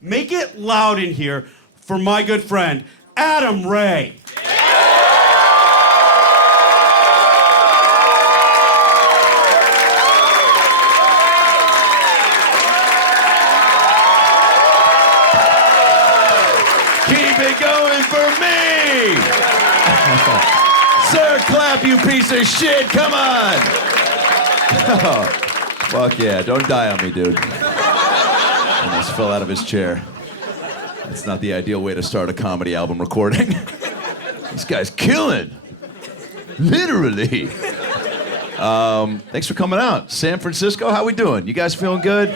Make it loud in here for my good friend, Adam Ray. Keep it going for me! Sir, clap, you piece of shit, come on! Oh, fuck yeah, don't die on me, dude. Almost fell out of his chair. That's not the ideal way to start a comedy album recording. This guy's killing. Literally. Thanks for coming out. San Francisco, how we doing? You guys feeling good?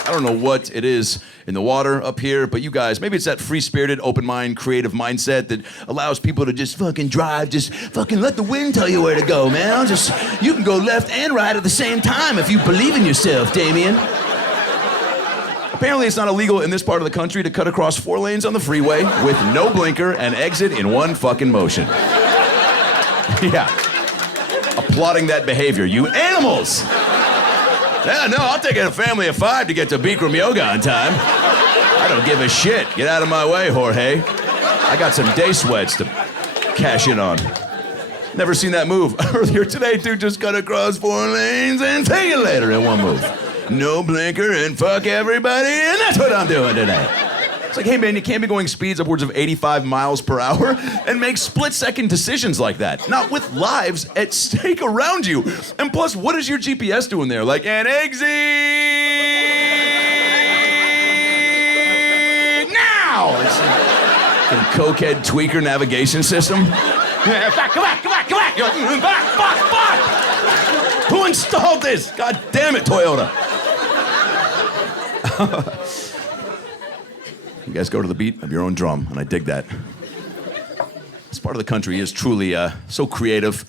I don't know what it is in the water up here, but you guys, maybe it's that free-spirited, open mind, creative mindset that allows people to just fucking drive, just fucking let the wind tell you where to go, man. You can go left and right at the same time if you believe in yourself, Damien. Apparently it's not illegal in this part of the country to cut across 4 lanes on the freeway with no blinker and exit in one fucking motion. Yeah. Applauding that behavior, you animals! Yeah, no, I'll take a family of 5 to get to Bikram yoga on time. I don't give a shit. Get out of my way, Jorge. I got some day sweats to cash in on. Never seen that move. Earlier today, dude just cut across 4 lanes and see you later in one move. No blinker and fuck everybody, and that's what I'm doing today. It's like, hey man, you can't be going speeds upwards of 85 miles per hour and make split-second decisions like that. Not with lives at stake around you. And plus, what is your GPS doing there? Like, an exit now! It's a cokehead tweaker navigation system. Back, come back. You're like, back. Who installed this? God damn it, Toyota. You guys go to the beat of your own drum, and I dig that. This part of the country is truly so creative.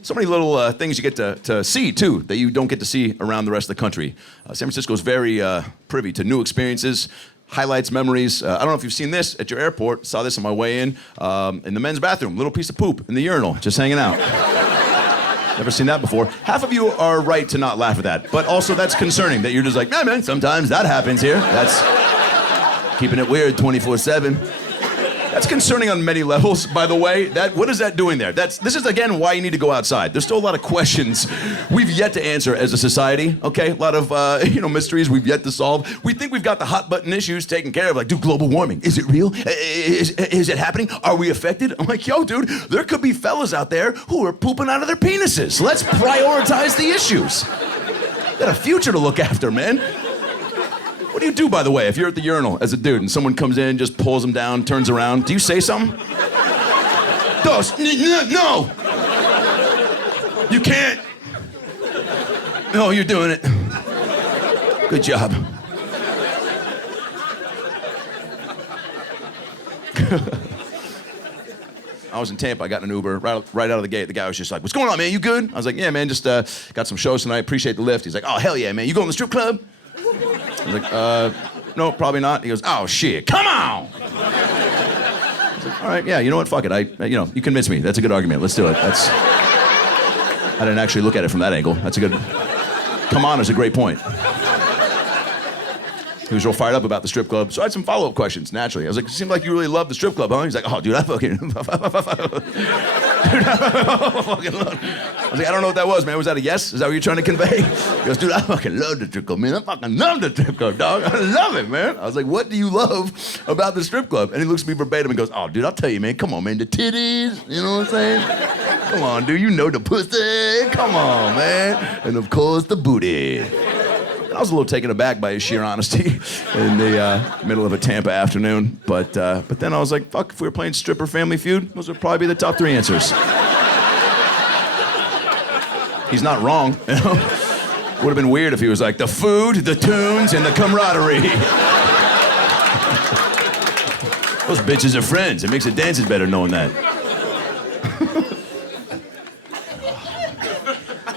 So many little things you get to see, too, that you don't get to see around the rest of the country. San Francisco is very privy to new experiences, highlights, memories. I don't know if you've seen this at your airport. Saw this on my way in the men's bathroom. Little piece of poop in the urinal, just hanging out. Never seen that before. Half of you are right to not laugh at that, but also that's concerning that you're just like, man, sometimes that happens here. That's keeping it weird 24/7. That's concerning on many levels, by the way. What is that doing there? This is, again, why you need to go outside. There's still a lot of questions we've yet to answer as a society, okay? A lot of, mysteries we've yet to solve. We think we've got the hot-button issues taken care of, like, dude, global warming, is it real? Is it happening? Are we affected? I'm like, yo, dude, there could be fellas out there who are pooping out of their penises. Let's prioritize the issues. Got a future to look after, man. What do you do, by the way, if you're at the urinal as a dude and someone comes in, just pulls them down, turns around? Do you say something? No! You can't. No, you're doing it. Good job. I was in Tampa, I got in an Uber, right out of the gate. The guy was just like, what's going on, man? You good? I was like, yeah, man, just got some shows tonight, appreciate the lift. He's like, oh, hell yeah, man, you going to the strip club? I was like, no, probably not. He goes, oh, shit, come on! I was like, all right, yeah, you know what, fuck it. You convinced me. That's a good argument. Let's do it. I didn't actually look at it from that angle. That's a good, come on is a great point. He was real fired up about the strip club, so I had some follow-up questions, naturally. I was like, it seemed like you really love the strip club, huh? He's like, oh, dude, I fucking... dude, I fucking love... I was like, I don't know what that was, man. Was that a yes? Is that what you're trying to convey? He goes, dude, I fucking love the strip club, man. I fucking love the strip club, dog. I love it, man. I was like, what do you love about the strip club? And he looks at me verbatim and goes, oh, dude, I'll tell you, man. Come on, man. The titties, you know what I'm saying? Come on, dude. You know the pussy. Come on, man. And, of course, the booty. I was a little taken aback by his sheer honesty in the middle of a Tampa afternoon. But then I was like, fuck, if we were playing Stripper Family Feud, those would probably be the top 3 answers. He's not wrong. You know? Would have been weird if he was like, the food, the tunes, and the camaraderie. Those bitches are friends. It makes the dances better knowing that.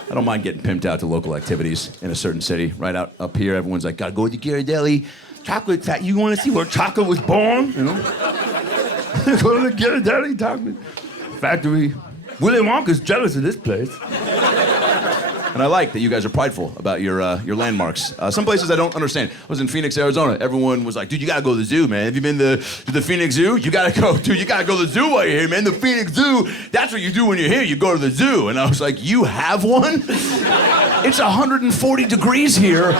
I don't mind getting pimped out to local activities in a certain city. Right out up here, everyone's like, gotta go to Ghirardelli. Chocolate factory. You wanna see where chocolate was born? You know? Go to the Ghirardelli chocolate factory. Willy Wonka's jealous of this place. And I like that you guys are prideful about your landmarks. Some places I don't understand. I was in Phoenix, Arizona. Everyone was like, dude, you gotta go to the zoo, man. Have you been to the Phoenix Zoo? You gotta go, dude, you gotta go to the zoo while you're here, man. The Phoenix Zoo, that's what you do when you're here. You go to the zoo. And I was like, you have one? It's 140 degrees here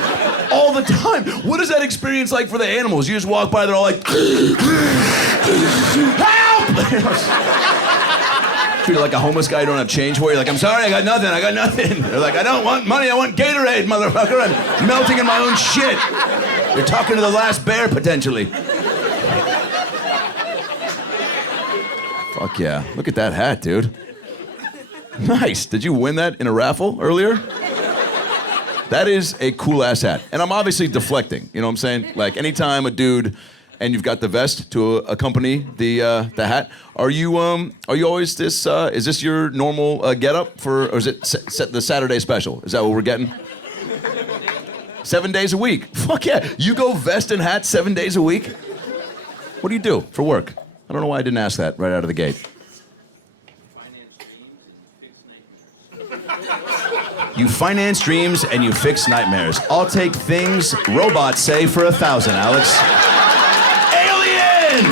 all the time. What is that experience like for the animals? You just walk by, they're all like, help! Treated like a homeless guy you don't have change for. You're like, I'm sorry, I got nothing. They're like, I don't want money, I want Gatorade, motherfucker. I'm melting in my own shit. You're talking to the last bear, potentially. Fuck yeah. Look at that hat, dude. Nice. Did you win that in a raffle earlier? That is a cool-ass hat. And I'm obviously deflecting, you know what I'm saying? Like, anytime a dude, and you've got the vest to accompany the hat, are you always this, is this your normal get-up for, or is it the Saturday special? Is that what we're getting? 7 days a week. Fuck yeah. You go vest and hat 7 days a week? What do you do for work? I don't know why I didn't ask that right out of the gate. You finance dreams and you fix nightmares. I'll take things robots say for 1,000, Alex. Alien!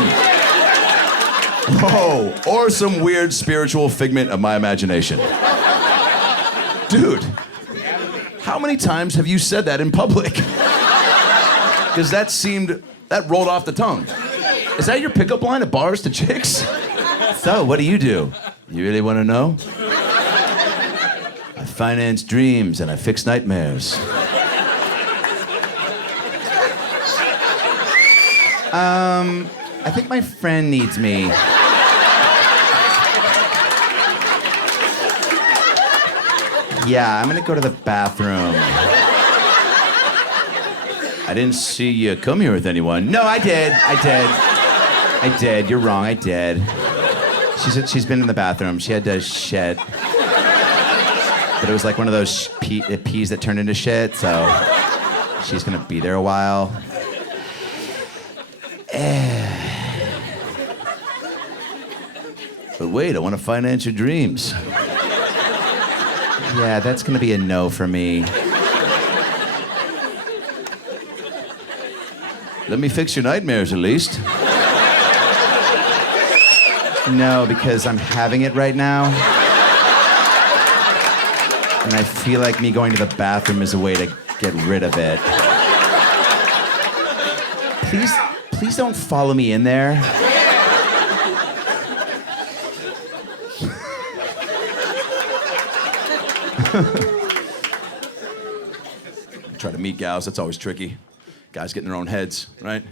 Oh, or some weird spiritual figment of my imagination. Dude, how many times have you said that in public? Because that rolled off the tongue. Is that your pickup line at bars to chicks? So, what do? You really want to know? I finance dreams and I fix nightmares. I think my friend needs me. Yeah, I'm gonna go to the bathroom. I didn't see you come here with anyone. No, I did. You're wrong, I did. She's been in the bathroom. She had to shit. But it was like one of those peas that turned into shit, so she's gonna be there a while. But wait, I want to finance your dreams. Yeah, that's gonna be a no for me. Let me fix your nightmares at least. No, because I'm having it right now. And I feel like me going to the bathroom is a way to get rid of it. Please don't follow me in there. Try to meet gals, that's always tricky. Guys get in their own heads, right?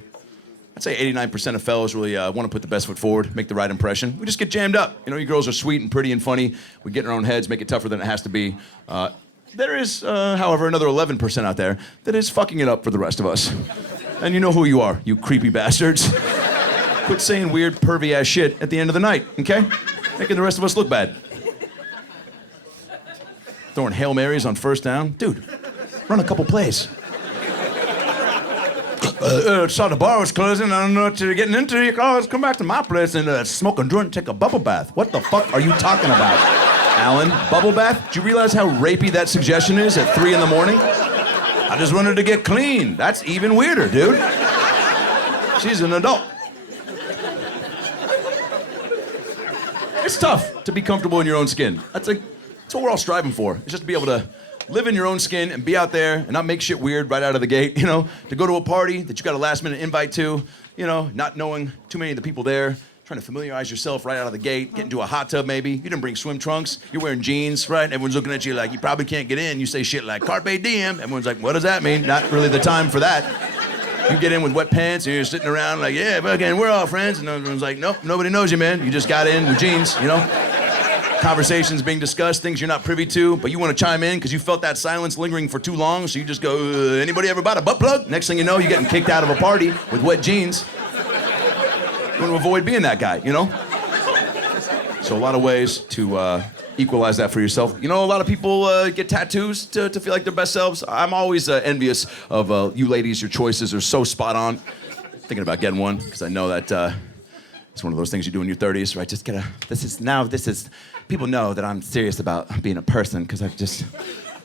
I'd say 89% of fellas really want to put the best foot forward, make the right impression. We just get jammed up. You know, you girls are sweet and pretty and funny. We get in our own heads, make it tougher than it has to be. There is, however, another 11% out there that is fucking it up for the rest of us. And you know who you are, you creepy bastards. Quit saying weird, pervy-ass shit at the end of the night, okay? Making the rest of us look bad. Throwing Hail Marys on first down. Dude, run a couple plays. Saw the bar was closing. I don't know what you're getting into. You can always come back to my place and smoke a joint and take a bubble bath. What the fuck are you talking about, Alan? Bubble bath? Do you realize how rapey that suggestion is at 3 in the morning? I just wanted to get clean. That's even weirder, dude. She's an adult. It's tough to be comfortable in your own skin. That's what we're all striving for. It's just to be able to live in your own skin and be out there and not make shit weird right out of the gate, you know? To go to a party that you got a last-minute invite to, you know, not knowing too many of the people there, trying to familiarize yourself right out of the gate, get into a hot tub maybe. You didn't bring swim trunks. You're wearing jeans, right? Everyone's looking at you like, you probably can't get in. You say shit like, carpe diem. Everyone's like, what does that mean? Not really the time for that. You get in with wet pants and you're sitting around like, yeah, but again, we're all friends. And everyone's like, nope, nobody knows you, man. You just got in with jeans, you know? Conversations being discussed, things you're not privy to, but you want to chime in because you felt that silence lingering for too long, so you just go, anybody ever bought a butt plug? Next thing you know, you're getting kicked out of a party with wet jeans. You want to avoid being that guy, you know? So a lot of ways to equalize that for yourself. You know, a lot of people get tattoos to feel like their best selves. I'm always envious of you ladies. Your choices are so spot on. Thinking about getting one because I know that it's one of those things you do in your 30s, right? Just this is, people know that I'm serious about being a person because I've just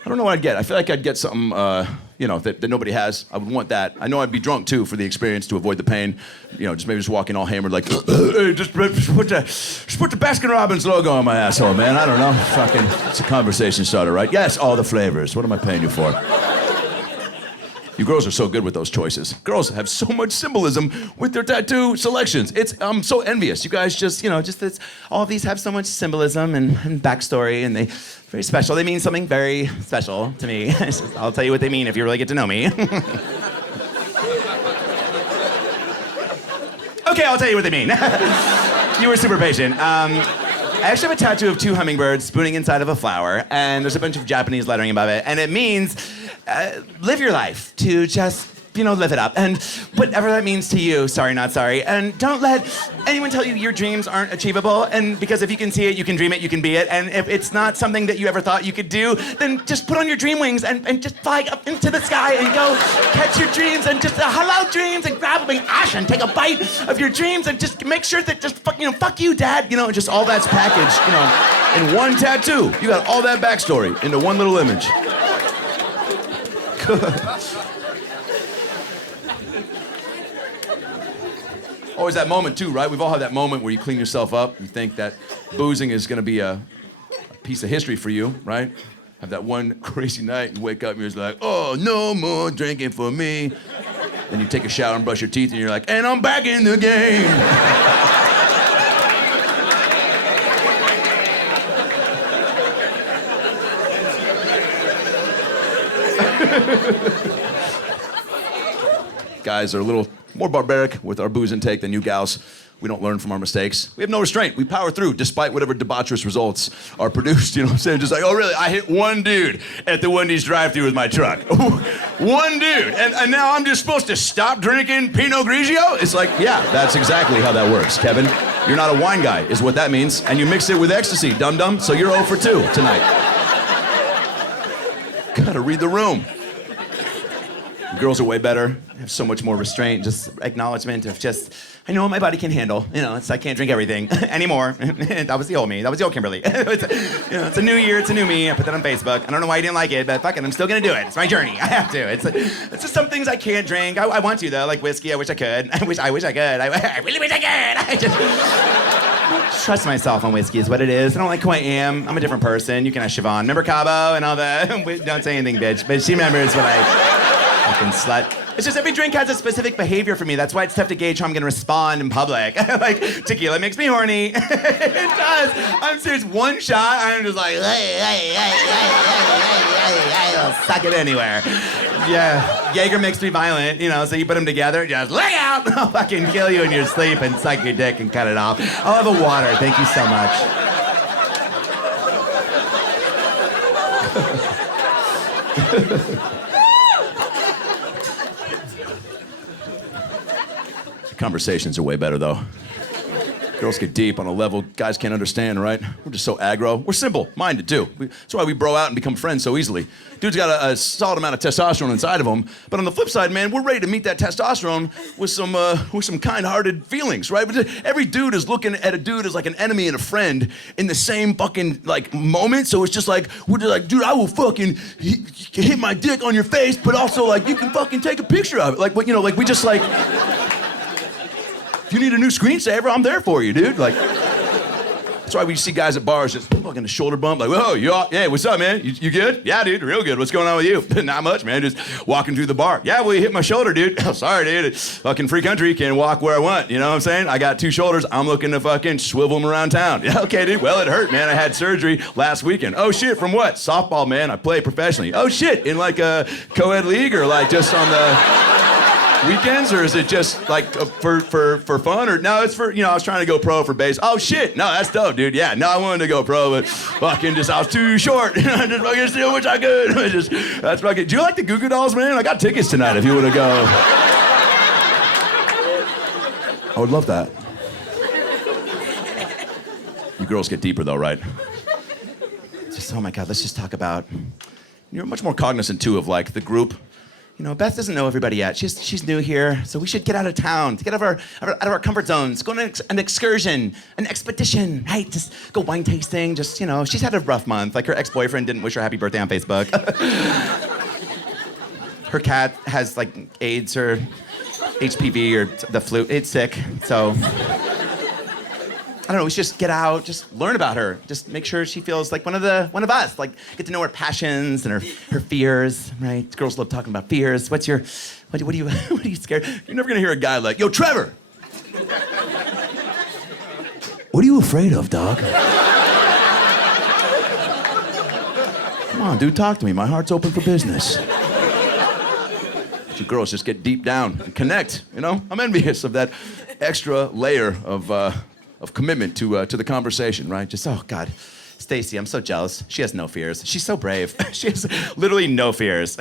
I don't know what I'd get. I feel like I'd get something, that nobody has. I would want that. I know I'd be drunk too for the experience to avoid the pain. Just walking all hammered like, hey, just put the Baskin Robbins logo on my asshole, man. I don't know. Fucking, it's a conversation starter, right? Yes, all the flavors. What am I paying you for? You girls are so good with those choices. Girls have so much symbolism with their tattoo selections. I'm so envious. You guys all of these have so much symbolism and backstory, and they very special. They mean something very special to me. I'll tell you what they mean if you really get to know me. Okay, I'll tell you what they mean. You were super patient. I actually have a tattoo of 2 hummingbirds spooning inside of a flower, and there's a bunch of Japanese lettering above it, and it means live your life, to just, live it up. And whatever that means to you, sorry, not sorry. And don't let anyone tell you your dreams aren't achievable. And because if you can see it, you can dream it, you can be it. And if it's not something that you ever thought you could do, then just put on your dream wings and just fly up into the sky and go catch your dreams and just hello dreams and grab them and take a bite of your dreams and just make sure that fuck you, Dad. Just all that's packaged, in one tattoo. You got all that backstory into one little image. Always that moment too, right? We've all had that moment where you clean yourself up. You think that boozing is gonna be a piece of history for you, right? Have that one crazy night and wake up and you're just like, oh, no more drinking for me. Then you take a shower and brush your teeth and you're like, and I'm back in the game. Guys are a little more barbaric with our booze intake than you gals. We don't learn from our mistakes. We have no restraint. We power through despite whatever debaucherous results are produced. You know what I'm saying? Just like, oh, really? I hit one dude at the Wendy's drive-thru with my truck. One dude. And now I'm just supposed to stop drinking Pinot Grigio? It's like, yeah, that's exactly how that works, Kevin. You're not a wine guy, is what that means. And you mix it with ecstasy, dum-dum, so you're 0 for 2 tonight. Gotta read the room. Girls are way better, have so much more restraint, just acknowledgement of just, I know what my body can handle. I can't drink everything anymore. That was the old me. That was the old Kimberly. It's a new year, it's a new me. I put that on Facebook. I don't know why you didn't like it, but fuck it, I'm still gonna do it. It's my journey. I have to. It's just some things I can't drink. I want to though, like whiskey. I wish I could. I wish I could. I really wish I could. I just trust myself on whiskey is what it is. I don't like who I am. I'm a different person. You can ask Siobhan. Remember Cabo and all that? Don't say anything, bitch. But she remembers what fucking slut. It's just every drink has a specific behavior for me. That's why it's tough to gauge how I'm gonna respond in public. Like, tequila makes me horny. It does. I'm serious. One shot, I'm just like, I'll suck it anywhere. Yeah. Jaeger makes me violent, so you put them together, just lay out. I'll fucking kill you in your sleep and suck your dick and cut it off. I'll have a water. Thank you so much. Conversations are way better, though. Girls get deep on a level guys can't understand, right? We're just so aggro. We're simple-minded, too. That's why we bro out and become friends so easily. Dude's got a solid amount of testosterone inside of him, but on the flip side, man, we're ready to meet that testosterone with some kind-hearted feelings, right? But every dude is looking at a dude as like an enemy and a friend in the same fucking, moment, so it's just like, we're just like, dude, I will fucking hit my dick on your face, but also, you can fucking take a picture of it. We just, if you need a new screensaver, I'm there for you, dude. That's why we see guys at bars just fucking a shoulder bump, whoa, hey, what's up, man? You good? Yeah, dude, real good. What's going on with you? Not much, man. Just walking through the bar. Yeah, well, you hit my shoulder, dude. Oh, sorry, dude. It's fucking free country. Can't walk where I want. You know what I'm saying? I got 2 shoulders. I'm looking to fucking swivel them around town. Yeah, okay, dude. Well, it hurt, man. I had surgery last weekend. Oh, shit, from what? Softball, man. I play professionally. Oh, shit, in a co-ed league or just on the weekends, or is it just for fun? Or no, it's for I was trying to go pro for base. Oh shit, no, that's dope, dude. Yeah, no, I wanted to go pro, but fucking I was too short. I just fucking still wish I could. That's fucking. Do you like the Goo Goo Dolls, man? I got tickets tonight if you want to go. I would love that. You girls get deeper though, right? It's just, oh my God, let's just talk about. You're much more cognizant too of the group. Beth doesn't know everybody yet. She's new here, so we should get out of town, to get out of our comfort zones, go on an excursion, an expedition, right? Just go wine tasting, she's had a rough month. Like her ex-boyfriend didn't wish her happy birthday on Facebook. Her cat has like AIDS or HPV or the flu. It's sick, so I don't know, we should just get out, just learn about her. Just make sure she feels like one of us. Like, get to know her passions and her fears, right? Girls love talking about fears. What are you scared? You're never gonna hear a guy like, yo, Trevor! What are you afraid of, dog? Come on, dude, talk to me. My heart's open for business. You girls just get deep down and connect, I'm envious of that extra layer of commitment to the conversation, right? Just, oh God, Stacy, I'm so jealous. She has no fears. She's so brave. She has literally no fears.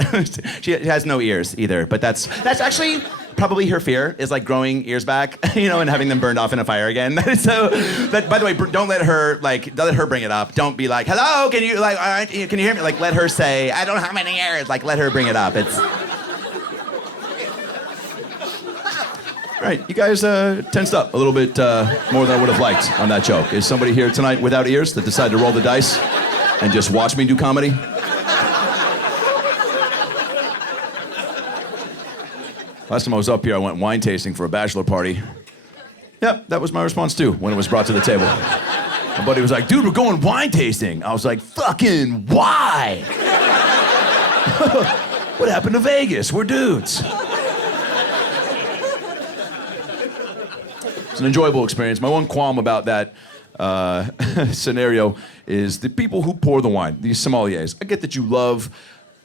She has no ears either, but that's actually probably her fear, is like growing ears back, and having them burned off in a fire again. So, by the way, don't let her bring it up. Don't be like, hello, can you all right, can you hear me? Like, let her say, I don't have any ears. Like, let her bring it up. All right, you guys tensed up a little bit more than I would have liked on that joke. Is somebody here tonight without ears that decided to roll the dice and just watch me do comedy? Last time I was up here, I went wine tasting for a bachelor party. Yep, that was my response too when it was brought to the table. My buddy was like, dude, we're going wine tasting. I was like, fucking why? What happened to Vegas? We're dudes. It's an enjoyable experience. My one qualm about that scenario is the people who pour the wine, these sommeliers. I get that you love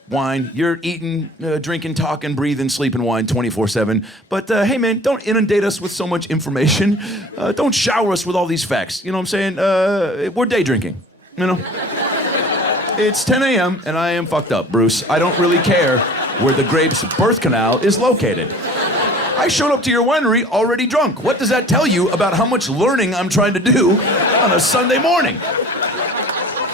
wine. You're eating, drinking, talking, breathing, sleeping wine 24/7. But hey, man, don't inundate us with so much information. Don't shower us with all these facts. You know what I'm saying? We're day drinking, It's 10 a.m. and I am fucked up, Bruce. I don't really care where the grape's birth canal is located. I showed up to your winery already drunk. What does that tell you about how much learning I'm trying to do on a Sunday morning?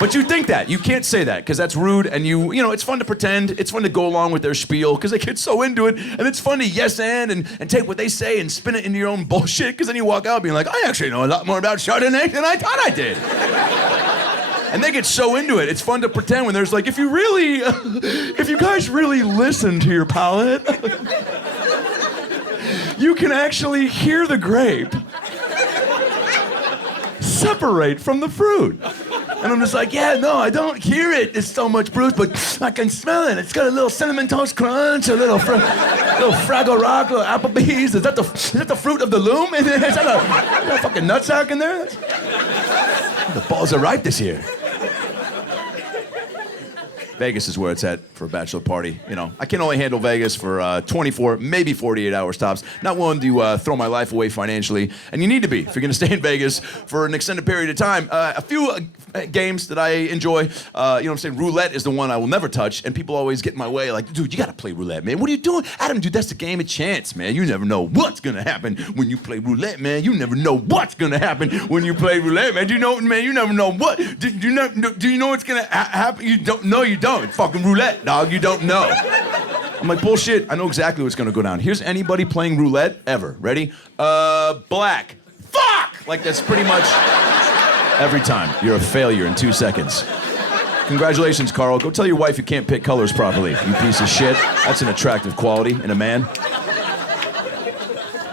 But you think that. You can't say that, because that's rude, and it's fun to pretend. It's fun to go along with their spiel, because they get so into it, and it's fun to yes and take what they say and spin it into your own bullshit, because then you walk out being like, I actually know a lot more about Chardonnay than I thought I did. And they get so into it. It's fun to pretend when there's like, if you guys really listen to your palate, you can actually hear the grape separate from the fruit. And I'm just like, yeah, no, I don't hear it. It's so much Bruce, but I can smell it. It's got a little cinnamon toast crunch, a little Fraggle Rock, little Applebee's. Is that the fruit of the loom? Is that a fucking nutsack in there? The balls are ripe this year. Vegas is where it's at for a bachelor party. I can only handle Vegas for 24, maybe 48 hours tops. Not willing to throw my life away financially, and you need to be if you're going to stay in Vegas for an extended period of time. A few games that I enjoy, roulette is the one I will never touch, and people always get in my way like, dude, you got to play roulette, man. What are you doing? Adam, dude, that's the game of chance, man. You never know what's going to happen when you play roulette, man. You never know what's going to happen when you play roulette, man. Do you know, man? You never know what. Do you know what's going to happen? You don't know. You don't. It's fucking roulette, dog. You don't know. I'm like, bullshit. I know exactly what's gonna go down. Here's anybody playing roulette ever. Ready? Black. Fuck! Like, that's pretty much every time. You're a failure in 2 seconds. Congratulations, Carl. Go tell your wife you can't pick colors properly, you piece of shit. That's an attractive quality in a man.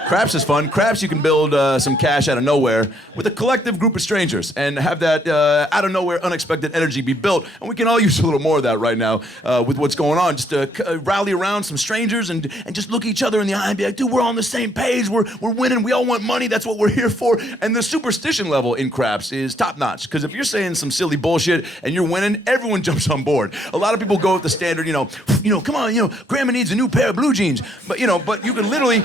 Craps is fun. Craps, you can build some cash out of nowhere with a collective group of strangers and have that out of nowhere unexpected energy be built. And we can all use a little more of that right now with what's going on. Just to rally around some strangers and just look each other in the eye and be like, dude, we're on the same page. We're winning. We all want money. That's what we're here for. And the superstition level in craps is top notch. Because if you're saying some silly bullshit and you're winning, everyone jumps on board. A lot of people go with the standard, come on, grandma needs a new pair of blue jeans. But you can literally,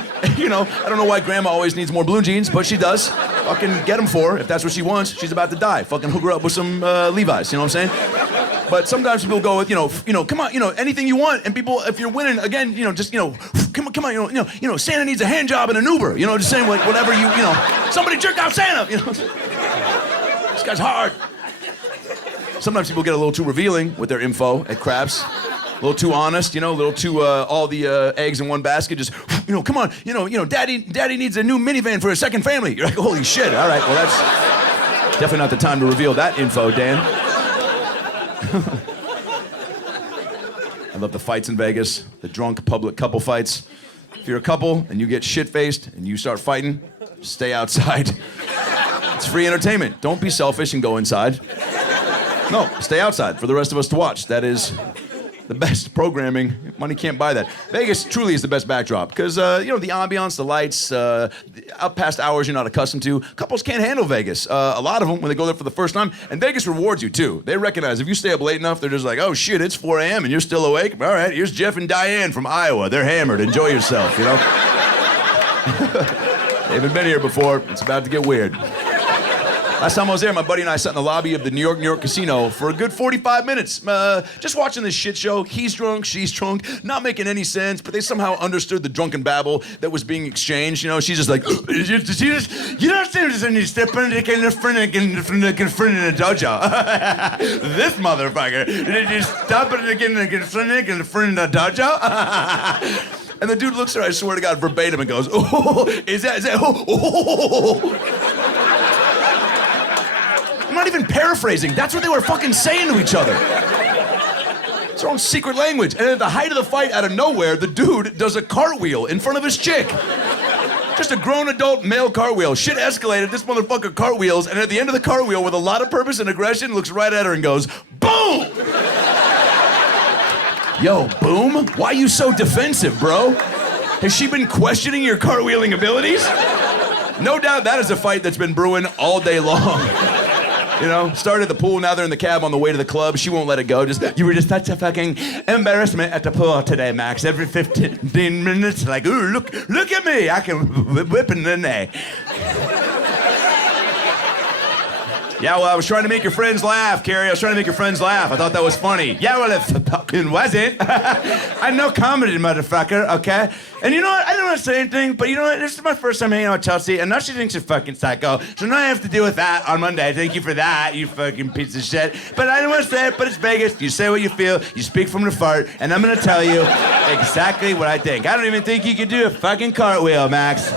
I don't know why grandma always needs more blue jeans, but she does. Fucking get them for her if that's what she wants. She's about to die. Fucking hook her up with some Levi's, you know what I'm saying? But sometimes people go with, come on, anything you want. And people, if you're winning, again, come on, Santa needs a hand job and an Uber. Just saying whatever somebody jerk out Santa. This guy's hard. Sometimes people get a little too revealing with their info at craps. A little too honest, a little too all the eggs in one basket. Just, come on, Daddy needs a new minivan for a second family. You're like, holy shit! All right, well that's definitely not the time to reveal that info, Dan. I love the fights in Vegas, the drunk public couple fights. If you're a couple and you get shit-faced and you start fighting, stay outside. It's free entertainment. Don't be selfish and go inside. No, stay outside for the rest of us to watch. That is the best programming. Money can't buy that. Vegas truly is the best backdrop because, the ambiance, the lights, up past hours you're not accustomed to. Couples can't handle Vegas. A lot of them, when they go there for the first time, and Vegas rewards you, too. They recognize if you stay up late enough, they're just like, oh, shit, it's 4 a.m. and you're still awake? All right, here's Jeff and Diane from Iowa. They're hammered. Enjoy yourself, They haven't been here before. It's about to get weird. Last time I was there, my buddy and I sat in the lobby of the New York Casino for a good 45 minutes, just watching this shit show. He's drunk, she's drunk, not making any sense, but they somehow understood the drunken babble that was being exchanged. She's just like, you don't step in the dojo. This motherfucker, did you stop it again in the dojo? And the dude looks at her, I swear to God, verbatim and goes, oh, is that, oh. I'm not even paraphrasing. That's what they were fucking saying to each other. It's their own secret language. And at the height of the fight, out of nowhere, the dude does a cartwheel in front of his chick. Just a grown adult male cartwheel. Shit escalated, this motherfucker cartwheels, and at the end of the cartwheel, with a lot of purpose and aggression, looks right at her and goes, boom! Yo, boom? Why are you so defensive, bro? Has she been questioning your cartwheeling abilities? No doubt that is a fight that's been brewing all day long. Started at the pool, now they're in the cab on the way to the club. She won't let it go. You were just such a fucking embarrassment at the pool today, Max. Every 15 minutes, like, ooh, look at me. I can whip in the neck. Yeah, well, I was trying to make your friends laugh, Carrie. I was trying to make your friends laugh. I thought that was funny. Yeah, well, it fucking wasn't. I know comedy, motherfucker, okay? And you know what? I don't want to say anything, but you know what? This is my first time hanging out with Chelsea, and now she thinks you're fucking psycho. So now I have to deal with that on Monday. Thank you for that, you fucking piece of shit. But I don't want to say it, but it's Vegas. You say what you feel, you speak from the fart, and I'm going to tell you exactly what I think. I don't even think you could do a fucking cartwheel, Max.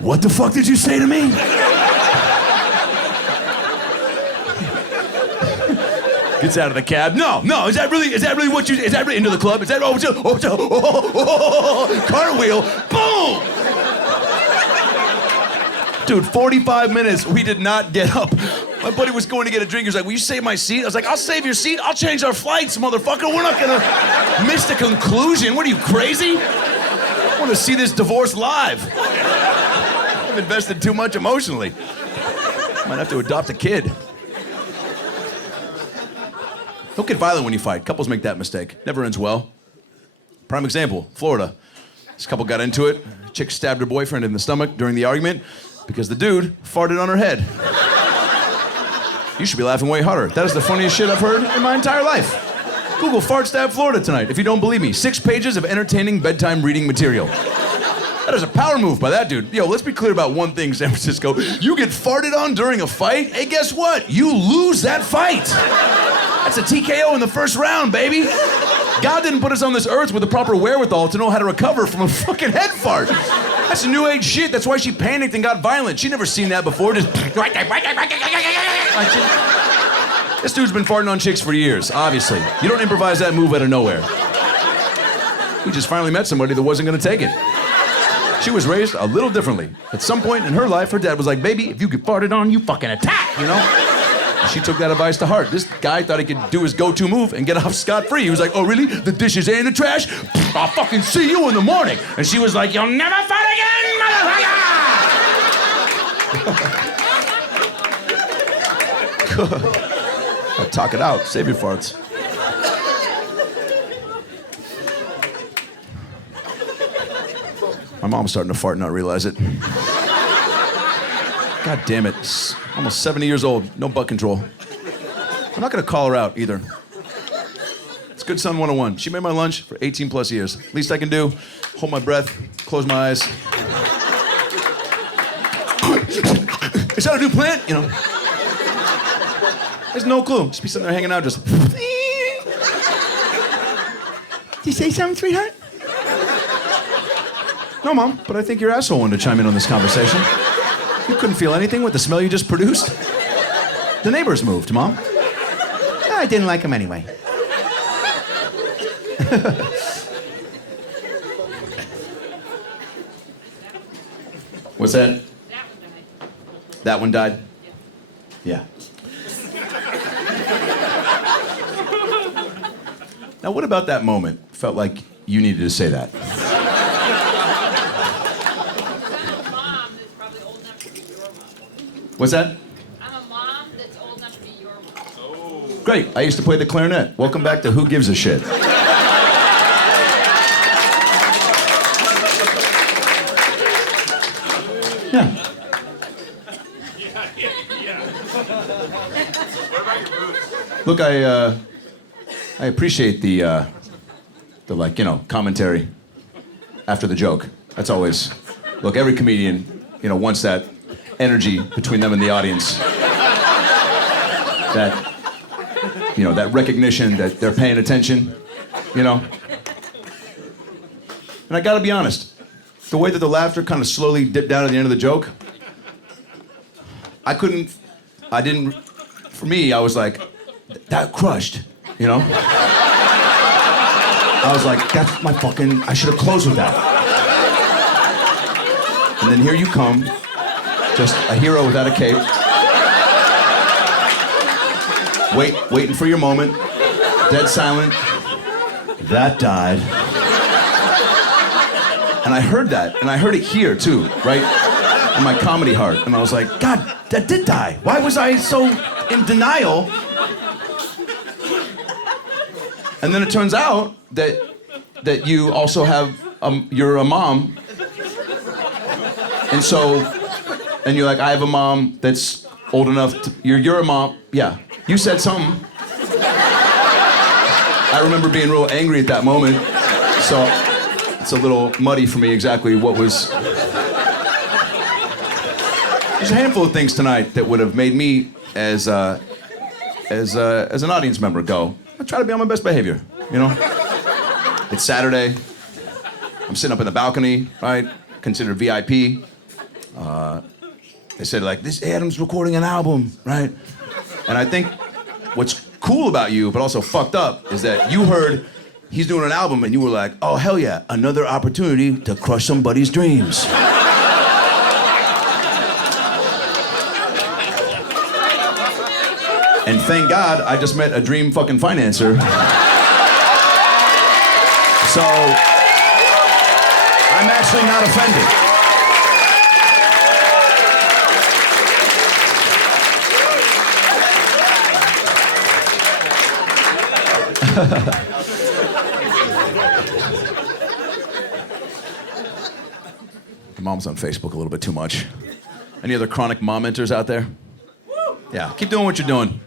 What the fuck did you say to me? Gets out of the cab. No, is that really what you, is that really into the club? Is that, cartwheel, boom! Dude, 45 minutes, we did not get up. My buddy was going to get a drink. He was like, will you save my seat? I was like, I'll save your seat. I'll change our flights, motherfucker. We're not gonna miss the conclusion. What are you, crazy? I want to see this divorce live. I've invested too much emotionally. Might have to adopt a kid. Don't get violent when you fight. Couples make that mistake. Never ends well. Prime example, Florida. This couple got into it. Chick stabbed her boyfriend in the stomach during the argument because the dude farted on her head. You should be laughing way harder. That is the funniest shit I've heard in my entire life. Google fart stab Florida tonight if you don't believe me. 6 pages of entertaining bedtime reading material. That is a power move by that dude. Yo, let's be clear about one thing, San Francisco. You get farted on during a fight, hey, guess what? You lose that fight. That's a TKO in the first round, baby. God didn't put us on this earth with the proper wherewithal to know how to recover from a fucking head fart. That's a new age shit. That's why she panicked and got violent. She'd never seen that before. Just... This dude's been farting on chicks for years, obviously. You don't improvise that move out of nowhere. We just finally met somebody that wasn't gonna take it. She was raised a little differently. At some point in her life, her dad was like, baby, if you get farted on, you fucking attack, And she took that advice to heart. This guy thought he could do his go-to move and get off scot-free. He was like, oh, really? The dishes ain't in the trash? I'll fucking see you in the morning. And she was like, you'll never fart again, motherfucker! Talk it out. Save your farts. My mom's starting to fart and not realize it. God damn it. Almost 70 years old, no butt control. I'm not gonna call her out either. It's good son 101. She made my lunch for 18 plus years. Least I can do, hold my breath, close my eyes. Is that a new plant? You know. There's no clue. Just be sitting there hanging out, just. Did you say something, sweetheart? No, Mom, but I think your asshole wanted to chime in on this conversation. You couldn't feel anything with the smell you just produced? The neighbors moved, Mom. I didn't like him anyway. What's that? That one died? Yeah. Now, what about that moment felt like you needed to say that? What's that? I'm a mom that's old enough to be your mom. Oh. Great. I used to play the clarinet. Welcome back to Who Gives a Shit. Yeah. Look, I appreciate the like, you know, commentary after the joke. That's always, look, every comedian, you know, wants that energy between them and the audience. That, you know, that recognition that they're paying attention, you know. And I gotta be honest, the way that the laughter kind of slowly dipped down at the end of the joke, for me, I was like, that crushed, you know? I was like, that's my fucking, I should have closed with that. And then here you come, just a hero without a cape. Waiting for your moment, dead silent. That died. And I heard that, and I heard it here too, right? In my comedy heart. And I was like, God, that did die. Why was I so in denial? And then it turns out that you also have, you're a mom. And so, and you're like, I have a mom that's old enough to, you're a mom. Yeah, you said something. I remember being real angry at that moment. So it's a little muddy for me exactly what was. There's a handful of things tonight that would have made me, as an audience member, go, I try to be on my best behavior, you know? It's Saturday. I'm sitting up in the balcony, right? Considered VIP. They said, like, this Adam's recording an album, right? And I think what's cool about you, but also fucked up, is that you heard he's doing an album and you were like, oh, hell yeah, another opportunity to crush somebody's dreams. And thank God I just met a dream fucking financer. So I'm actually not offended. My mom's on Facebook a little bit too much. Any other chronic momenters out there? Yeah, keep doing what you're doing.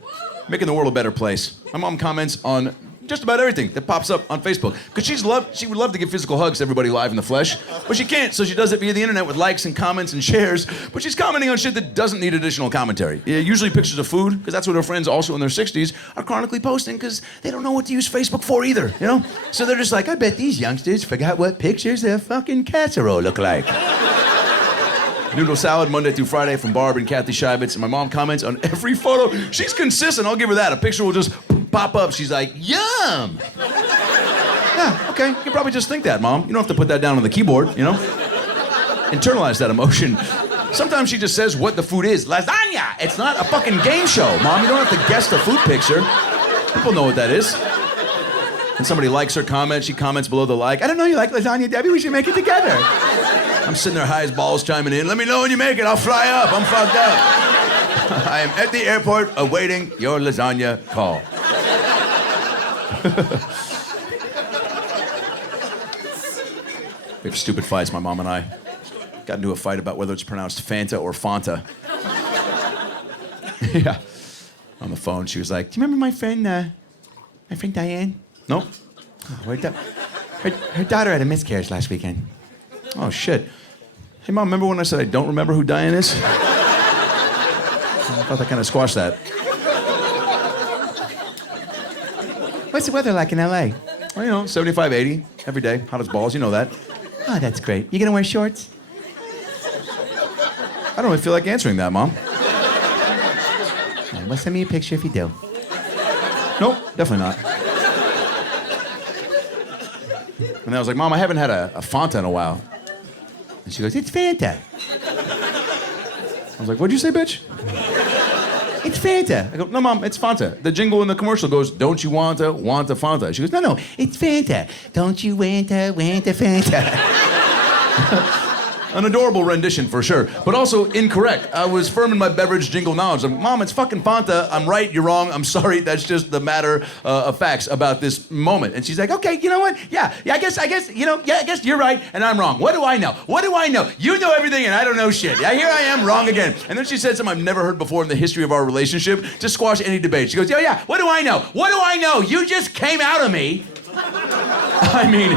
Making the world a better place. My mom comments on just about everything that pops up on Facebook. Because she would love to give physical hugs to everybody live in the flesh, but she can't, so she does it via the internet with likes and comments and shares, but she's commenting on shit that doesn't need additional commentary. Yeah, usually pictures of food, because that's what her friends also in their 60s are chronically posting, because they don't know what to use Facebook for either, you know? So they're just like, I bet these youngsters forgot what pictures their fucking casserole look like. Noodle salad Monday through Friday from Barbie and Kathy Scheibitz. And my mom comments on every photo. She's consistent. I'll give her that. A picture will just pop up. She's like, yum. Yeah, okay. You can probably just think that, Mom. You don't have to put that down on the keyboard, you know? Internalize that emotion. Sometimes she just says what the food is. Lasagna. It's not a fucking game show, Mom. You don't have to guess the food picture. People know what that is. And somebody likes her comment. She comments below the like. I don't know you like lasagna, Debbie. We should make it together. I'm sitting there high as balls chiming in. Let me know when you make it. I'll fly up. I'm fucked up. I am at the airport awaiting your lasagna call. We have stupid fights, my mom and I. Got into a fight about whether it's pronounced Fanta or Fanta. Yeah. On the phone, she was like, do you remember my friend Diane? No? Oh, her daughter had a miscarriage last weekend. Oh, shit. Hey, Mom, remember when I said I don't remember who Diane is? thought that kind of squashed that. What's the weather like in LA? Well, 75, 80 every day. Hot as balls, you know that. Oh, that's great. You gonna wear shorts? I don't really feel like answering that, Mom. Well, send me a picture if you do. Nope, definitely not. And I was like, Mom, I haven't had a Fanta in a while. And she goes, it's Fanta. I was like, what'd you say, bitch? It's Fanta. I go, no, Mom, it's Fanta. The jingle in the commercial goes, don't you want a Fanta? She goes, No, it's Fanta. Don't you want a Fanta? an adorable rendition for sure, but also incorrect. I was firm in my beverage jingle knowledge. I'm, Mom, it's fucking Fanta. I'm right, you're wrong. I'm sorry. That's just the matter of facts about this moment. And she's like, okay, you know what? Yeah, I guess, I guess you're right and I'm wrong. What do I know? What do I know? You know everything and I don't know shit. Yeah, here I am, wrong again. And then she said something I've never heard before in the history of our relationship to squash any debate. She goes, yeah, what do I know? What do I know? You just came out of me. I mean,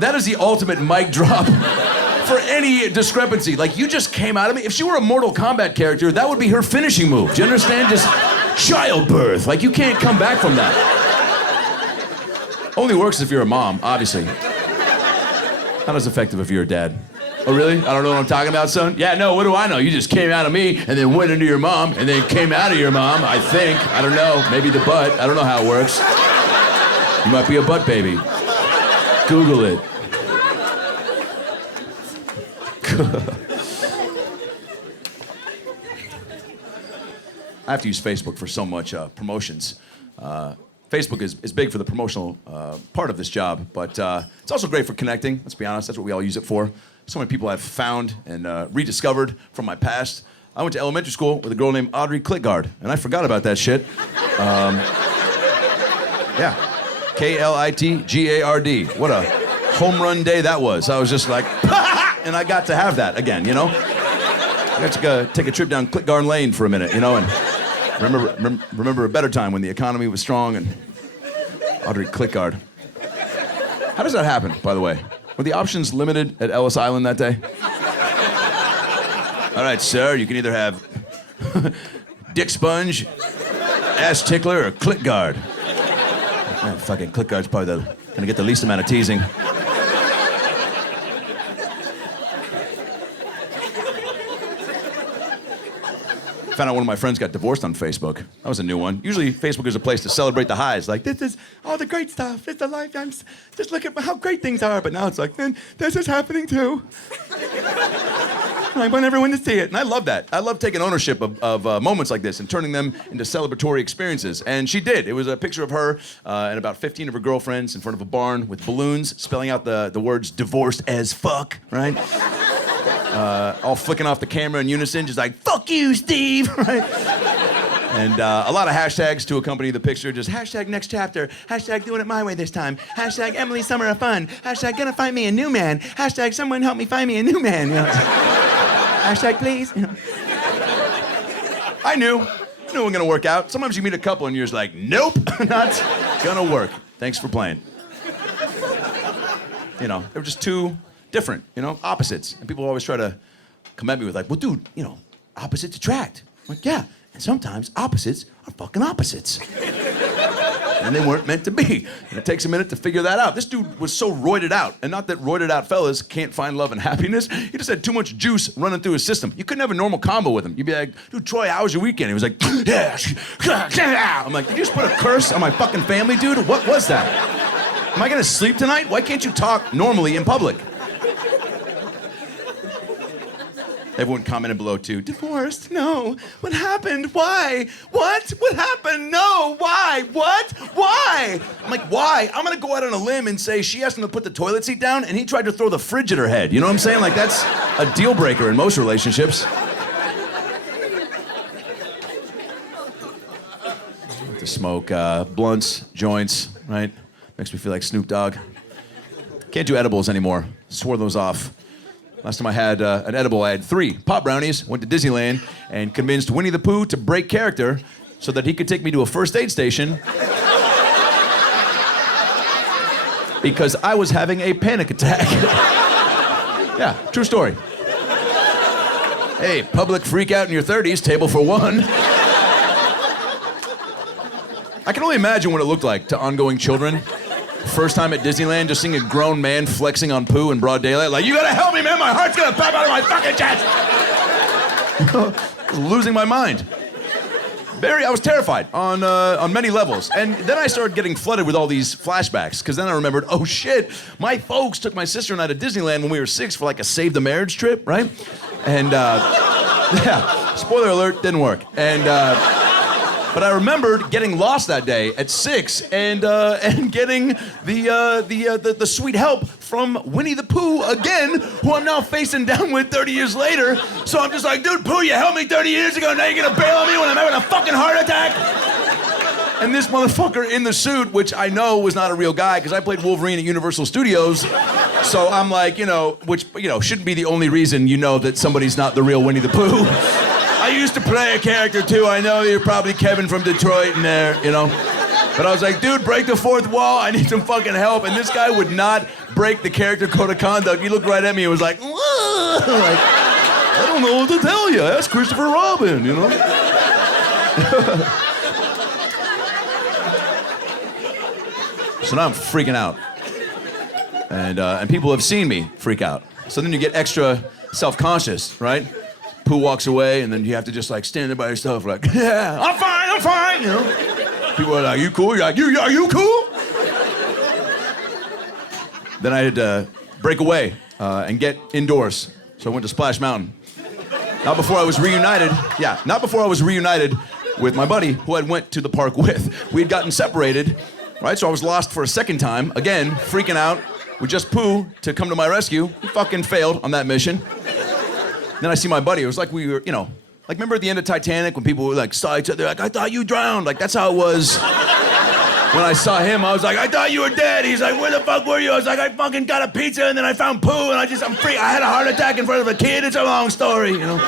that is the ultimate mic drop for any discrepancy. Like, you just came out of me. If she were a Mortal Kombat character, that would be her finishing move. Do you understand? Just childbirth. Like, you can't come back from that. Only works if you're a mom, obviously. Not as effective if you're a dad. Oh, really? I don't know what I'm talking about, son? Yeah, no, what do I know? You just came out of me and then went into your mom and then came out of your mom, I think. I don't know. Maybe the butt. I don't know how it works. You might be a butt baby. Google it. I have to use Facebook for so much promotions. Facebook is big for the promotional part of this job, but it's also great for connecting. Let's be honest, that's what we all use it for. So many people I've found and rediscovered from my past. I went to elementary school with a girl named Audrey Clitgard, and I forgot about that shit. Yeah, Klitgard. What a home run day that was. I was just like, and I got to have that again, you know? I got to go take a trip down Clitgard Lane for a minute, you know, and remember a better time when the economy was strong and Audrey Clitgard. How does that happen, by the way? Were the options limited at Ellis Island that day? All right, sir, you can either have Dick Sponge, Ass Tickler, or Clitgard. Man, fucking Clitgard's probably gonna get the least amount of teasing. Found out one of my friends got divorced on Facebook. That was a new one. Usually Facebook is a place to celebrate the highs. Like, this is all the great stuff. It's the life. Just look at how great things are. But now it's like, man, this is happening too. I want everyone to see it. And I love that. I love taking ownership of moments like this and turning them into celebratory experiences. And she did. It was a picture of her and about 15 of her girlfriends in front of a barn with balloons spelling out the words divorced as fuck, right? All flicking off the camera in unison, just like, fuck you, Steve, right? And a lot of hashtags to accompany the picture, just hashtag next chapter, hashtag doing it my way this time, hashtag Emily Summer of Fun, hashtag gonna find me a new man, hashtag someone help me find me a new man, you know? Hashtag please. You know? I knew it wasn't gonna work out. Sometimes you meet a couple and you're just like, nope, not gonna work. Thanks for playing. You know, they were just too different, you know, opposites. And people always try to come at me with like, well, dude, you know, opposites attract. I'm like, yeah, and sometimes opposites are fucking opposites. And they weren't meant to be. And it takes a minute to figure that out. This dude was so roided out, and not that roided out fellas can't find love and happiness. He just had too much juice running through his system. You couldn't have a normal combo with him. You'd be like, dude, Troy, how was your weekend? He was like, yeah. I'm like, did you just put a curse on my fucking family, dude? What was that? Am I gonna sleep tonight? Why can't you talk normally in public? Everyone commented below too. Divorced? No. What happened? Why? What? What happened? No. Why? What? Why? I'm like, why? I'm gonna go out on a limb and say she asked him to put the toilet seat down and he tried to throw the fridge at her head. You know what I'm saying? Like, that's a deal breaker in most relationships. I like to smoke blunts, joints, right? Makes me feel like Snoop Dogg. Can't do edibles anymore. Swore those off. Last time I had an edible, I had 3 pop brownies, went to Disneyland, and convinced Winnie the Pooh to break character so that he could take me to a first aid station because I was having a panic attack. Yeah, true story. Hey, public freak out in your 30s, table for one. I can only imagine what it looked like to ongoing children. First time at Disneyland, just seeing a grown man flexing on poo in broad daylight. Like, you gotta help me, man. My heart's gonna pop out of my fucking chest. I was losing my mind. I was terrified on many levels. And then I started getting flooded with all these flashbacks, because then I remembered, oh shit, my folks took my sister and I to Disneyland when we were 6 for like a save the marriage trip, right? And yeah, spoiler alert, didn't work. And but I remembered getting lost that day at 6 and getting the sweet help from Winnie the Pooh again, who I'm now facing down with 30 years later. So I'm just like, dude, Pooh, you helped me 30 years ago, now you're gonna bail on me when I'm having a fucking heart attack? And this motherfucker in the suit, which I know was not a real guy, because I played Wolverine at Universal Studios. So I'm like, which, shouldn't be the only reason you know that somebody's not the real Winnie the Pooh. I used to play a character too. I know you're probably Kevin from Detroit in there, But I was like, dude, break the fourth wall. I need some fucking help. And this guy would not break the character code of conduct. He looked right at me and was like, like, I don't know what to tell you. Ask Christopher Robin, So now I'm freaking out. And people have seen me freak out. So then you get extra self-conscious, right? Pooh walks away, and then you have to just like stand there by yourself, like, yeah, I'm fine, People are like, you cool? You're like, are you cool? Then I had to break away and get indoors. So I went to Splash Mountain. Not before I was reunited with my buddy who I went to the park with. We had gotten separated, right? So I was lost for a second time, again, freaking out with just Pooh to come to my rescue. He fucking failed on that mission. Then I see my buddy. It was like we were, like remember at the end of Titanic when people were like saw each other, like, I thought you drowned. Like that's how it was. When I saw him, I was like, I thought you were dead. He's like, where the fuck were you? I was like, I fucking got a pizza and then I found Pooh and I'm free. I had a heart attack in front of a kid. It's a long story, Then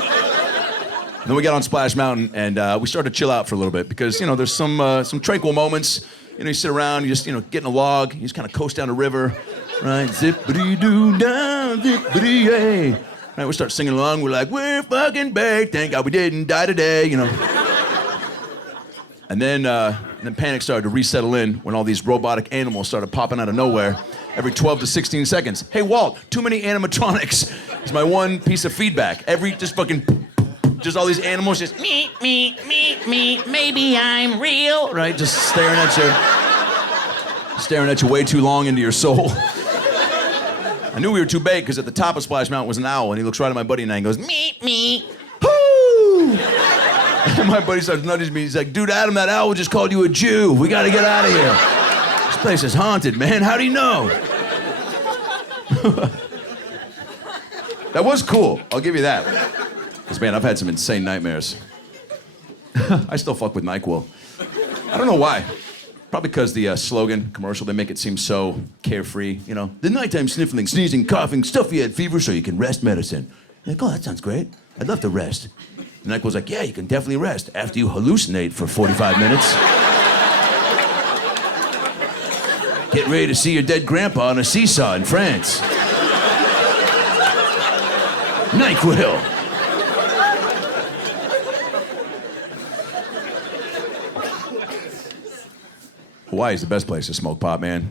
we got on Splash Mountain and we started to chill out for a little bit because there's some tranquil moments. You sit around, you just get in a log, you just kind of coast down a river, right? Zippity-doo down, zippity-yay. Right, we start singing along. We're like, we're fucking baked. Thank God we didn't die today, And then panic started to resettle in when all these robotic animals started popping out of nowhere every 12 to 16 seconds. Hey, Walt, too many animatronics is my one piece of feedback. Just all these animals just me, maybe I'm real. Right, just staring at you way too long into your soul. I knew we were too big because at the top of Splash Mountain was an owl, and he looks right at my buddy and I and goes, me, whoo! And my buddy starts nudging me. He's like, dude, Adam, that owl just called you a Jew. We gotta get out of here. This place is haunted, man. How do you know? That was cool. I'll give you that. Because, man, I've had some insane nightmares. I still fuck with NyQuil. I don't know why. Probably because the slogan, commercial, they make it seem so carefree, The nighttime sniffling, sneezing, coughing, stuffy head fever so you can rest medicine. You're like, oh, that sounds great. I'd love to rest. And NyQuil's like, yeah, you can definitely rest after you hallucinate for 45 minutes. Get ready to see your dead grandpa on a seesaw in France. NyQuil. Hawaii is the best place to smoke pot, man.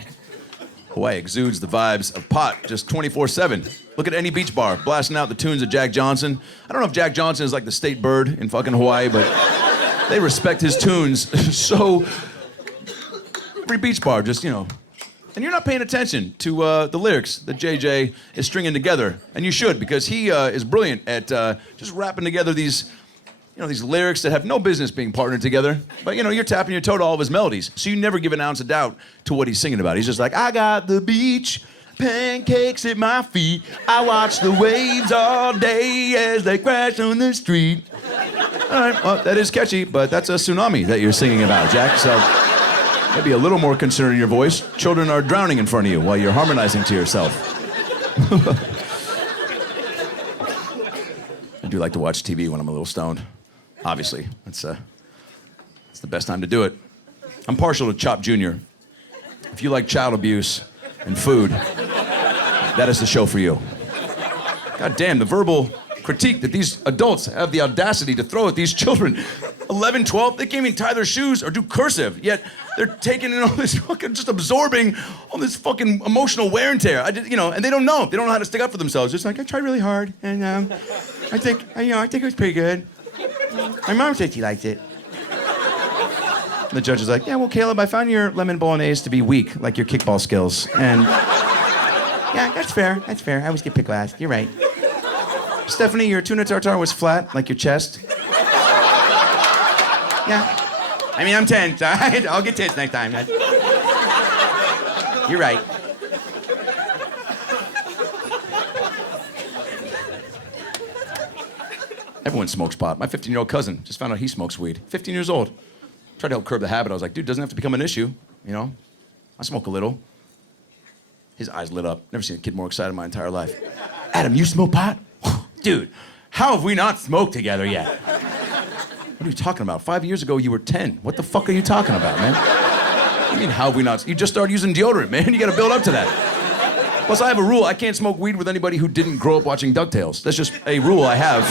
Hawaii exudes the vibes of pot just 24/7. Look at any beach bar, blasting out the tunes of Jack Johnson. I don't know if Jack Johnson is like the state bird in fucking Hawaii, but they respect his tunes so... Every beach bar, just, And you're not paying attention to the lyrics that JJ is stringing together. And you should, because he is brilliant at just rapping together these lyrics that have no business being partnered together. But, you're tapping your toe to all of his melodies. So you never give an ounce of doubt to what he's singing about. He's just like, I got the beach, pancakes at my feet. I watch the waves all day as they crash on the street. All right, well, that is catchy, but that's a tsunami that you're singing about, Jack. So maybe a little more concern in your voice. Children are drowning in front of you while you're harmonizing to yourself. I do like to watch TV when I'm a little stoned. Obviously, it's the best time to do it. I'm partial to Chop Jr. If you like child abuse and food, that is the show for you. God damn, the verbal critique that these adults have the audacity to throw at these children. 11, 12, they can't even tie their shoes or do cursive, yet they're taking in all this fucking, just absorbing all this fucking emotional wear and tear. And they don't know. They don't know how to stick up for themselves. Just like, I tried really hard, and I think it was pretty good. My mom said she liked it. And the judge is like, yeah, well, Caleb, I found your lemon bolognese to be weak, like your kickball skills. And yeah, that's fair. I always get picked last. You're right. Stephanie, your tuna tartare was flat, like your chest. Yeah. I mean, I'm tense, all right? I'll get tense next time. You're right. Everyone smokes pot. My 15-year-old cousin just found out he smokes weed. 15 years old. Tried to help curb the habit. I was like, dude, it doesn't have to become an issue, you know? I smoke a little. His eyes lit up. Never seen a kid more excited in my entire life. Adam, you smoke pot? Dude, how have we not smoked together yet? What are you talking about? 5 years ago, you were 10. What the fuck are you talking about, man? What do you mean, how have we not? You just started using deodorant, man. You gotta build up to that. Plus, I have a rule. I can't smoke weed with anybody who didn't grow up watching DuckTales. That's just a rule I have.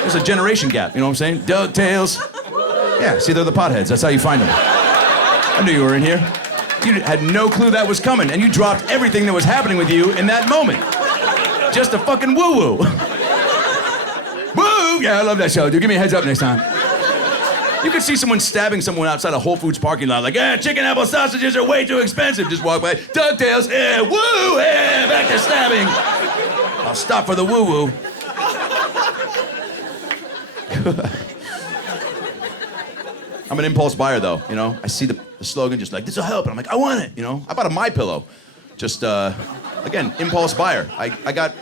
There's a generation gap, you know what I'm saying? DuckTales. Yeah, see, they're the potheads. That's how you find them. I knew you were in here. You had no clue that was coming, and you dropped everything that was happening with you in that moment. Just a fucking woo-woo. Woo! Yeah, I love that show, dude. Give me a heads up next time. You could see someone stabbing someone outside a Whole Foods parking lot, like, chicken apple sausages are way too expensive. Just walk by, DuckTales, woo, back to stabbing. I'll stop for the woo-woo. I'm an impulse buyer, though, you know? I see the slogan just like, this'll help, and I'm like, I want it, you know? I bought a MyPillow. Just, again, impulse buyer. I got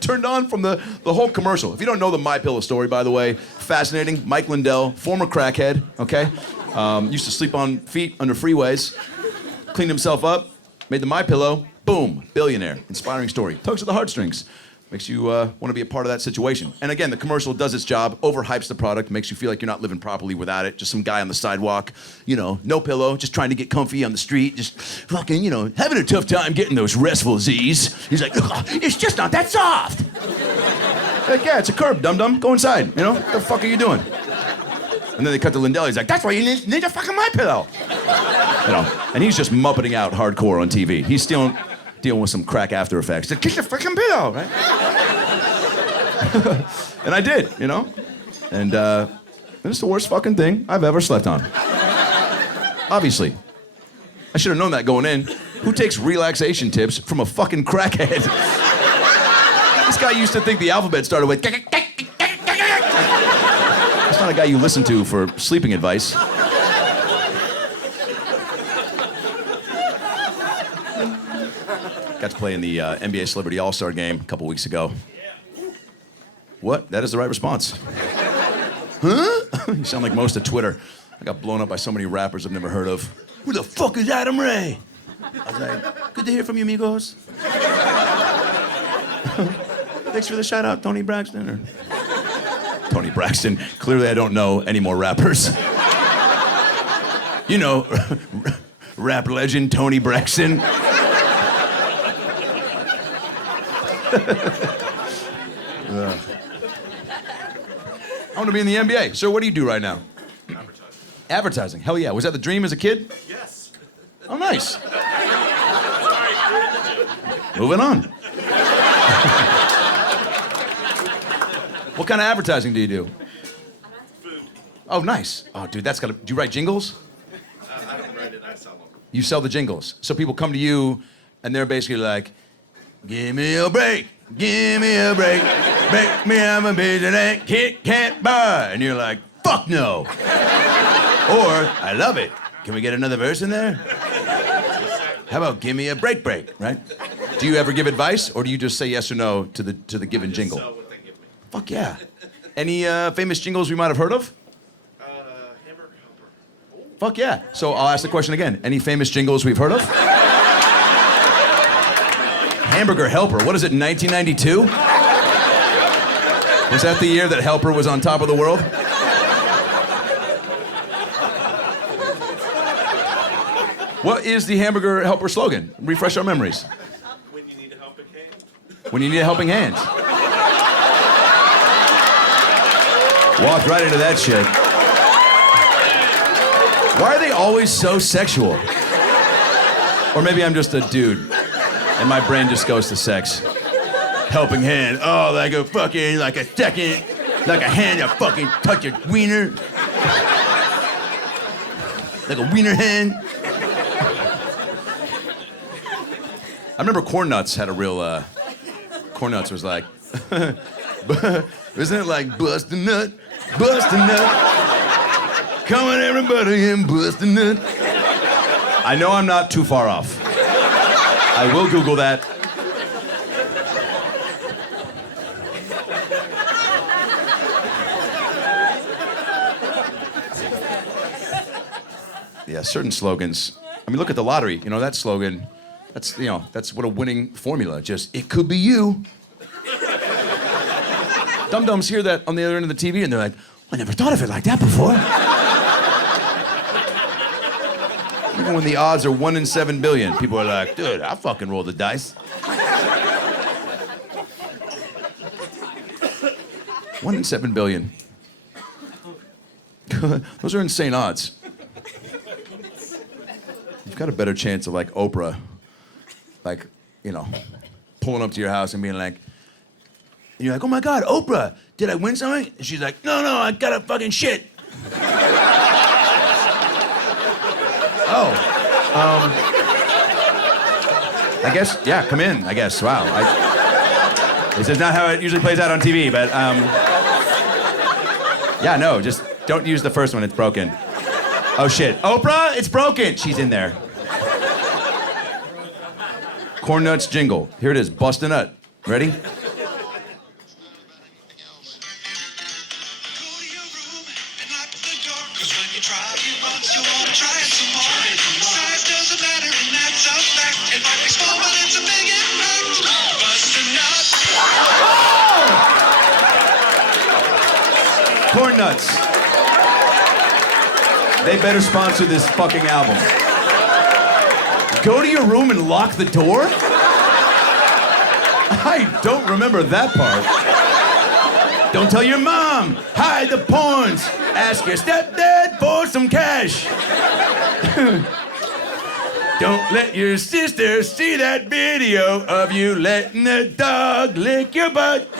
turned on from the whole commercial. If you don't know the MyPillow story, by the way, fascinating. Mike Lindell, former crackhead, okay? Used to sleep on feet under freeways, cleaned himself up, made the MyPillow, boom, billionaire. Inspiring story. Tugs at the heartstrings. Makes you want to be a part of that situation. And again, the commercial does its job, overhypes the product, makes you feel like you're not living properly without it. Just some guy on the sidewalk, you know, no pillow, just trying to get comfy on the street, just fucking, you know, having a tough time getting those restful Z's. He's like, it's just not that soft. Like, yeah, it's a curb, dum-dum. Go inside, you know? What the fuck are you doing? And then they cut to Lindell. He's like, that's why you need a fucking MyPillow. You know, and he's just muppeting out hardcore on TV. He's dealing with some crack after effects. Just kiss the freaking pillow, right? And I did, you know? And it's the worst fucking thing I've ever slept on. Obviously. I should have known that going in. Who takes relaxation tips from a fucking crackhead? This guy used to think the alphabet started with... That's not a guy you listen to for sleeping advice. Got to play in the NBA Celebrity All-Star game a couple weeks ago. What? That is the right response. Huh? You sound like most of Twitter. I got blown up by so many rappers I've never heard of. Who the fuck is Adam Ray? I was like, good to hear from you, amigos. Thanks for the shout-out, Tony Braxton. Or... Tony Braxton. Clearly I don't know any more rappers. You know, rap legend Tony Braxton. I want to be in the NBA. So what do you do right now? Advertising. Hell yeah. Was that the dream as a kid? Yes. Oh, nice. Moving on. What kind of advertising do you do? Food. Oh, nice. Oh, dude, that's got to... Do you write jingles? I don't write it, I sell them. You sell the jingles. So people come to you, and they're basically like, give me a break. Give me a break. Make me have a bitch that can't buy. And you're like, fuck no. Or, I love it. Can we get another verse in there? How about give me a break, right? Do you ever give advice, or do you just say yes or no to the given jingle? Sell what they give me. Fuck yeah. Any famous jingles we might have heard of? Hamburger helper. Fuck yeah. So I'll ask the question again. Any famous jingles we've heard of? Hamburger Helper. What is it, 1992? Was that the year that Helper was on top of the world? What is the Hamburger Helper slogan? Refresh our memories. When you need a helping hand. When you need a helping hand. Walked right into that shit. Why are they always so sexual? Or maybe I'm just a dude, and my brain just goes to sex. Helping hand, oh, like a second, like a hand, you fucking touch your wiener. Like a wiener hand. I remember Corn Nuts had a real, Corn Nuts was like, isn't it like bust a nut, bust a nut? Come on everybody and bust a nut. I know I'm not too far off. I will Google that. Yeah, certain slogans. I mean, look at the lottery. You know, that slogan, that's what a winning formula. Just, it could be you. Dum-dums hear that on the other end of the TV and they're like, I never thought of it like that before. Even when the odds are 1 in 7 billion, people are like, dude, I'll fucking roll the dice. 1 in 7 billion. Those are insane odds. You've got a better chance of like Oprah, like, pulling up to your house and being like, and you're like, oh my God, Oprah, did I win something? And she's like, no, I got a fucking shit. I guess, yeah, come in, I guess, wow. This is not how it usually plays out on TV, but, yeah, no, just don't use the first one, it's broken. Oh shit, Oprah, it's broken. She's in there. Corn Nuts jingle. Here it is, bust a nut. Ready? Corn Nuts. They better sponsor this fucking album. Go to your room and lock the door? I don't remember that part. Don't tell your mom. Hide the porns. Ask your stepdad for some cash. Don't let your sister see that video of you letting the dog lick your butt.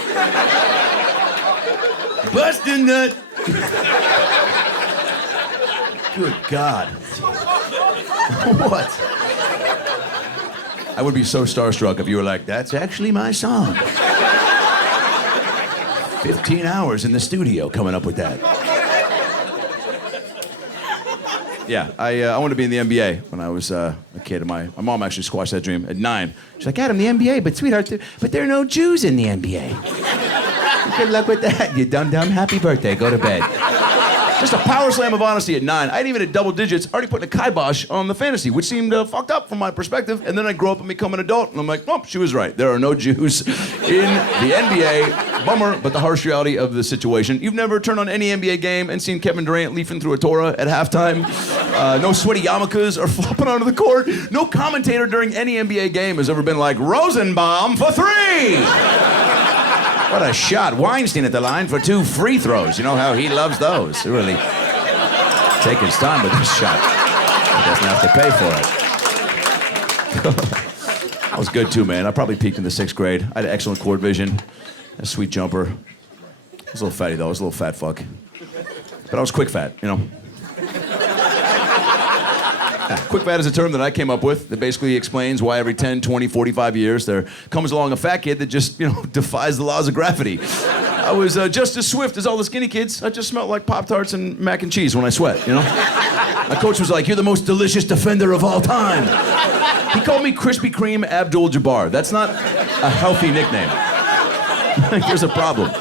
Bust a nut. Good God. What? I would be so starstruck if you were like, that's actually my song. 15 hours in the studio coming up with that. Yeah, I wanted to be in the NBA when I was a kid. My mom actually squashed that dream at 9. She's like, Adam, the NBA, but sweetheart, but there are no Jews in the NBA. Good luck with that, you dum-dum. Happy birthday, go to bed. Just a power slam of honesty at 9. I ain't even at double digits, already putting a kibosh on the fantasy, which seemed fucked up from my perspective. And then I grow up and become an adult, and I'm like, oh, she was right. There are no Jews in the NBA. Bummer, but the harsh reality of the situation. You've never turned on any NBA game and seen Kevin Durant leafing through a Torah at halftime. No sweaty yarmulkes are flopping onto the court. No commentator during any NBA game has ever been like, Rosenbaum for 3! What a shot. Weinstein at the line for 2 free throws. You know how he loves those. He really take his time with this shot. He doesn't have to pay for it. I was good too, man. I probably peaked in the 6th grade. I had excellent court vision, a sweet jumper. I was a little fatty though. I was a little fat fuck. But I was quick fat, Quick fat is a term that I came up with that basically explains why every 10, 20, 45 years there comes along a fat kid that just, defies the laws of gravity. I was just as swift as all the skinny kids. I just smelled like Pop-Tarts and mac and cheese when I sweat, My coach was like, you're the most delicious defender of all time. He called me Krispy Kreme Abdul-Jabbar. That's not a healthy nickname. Here's a problem.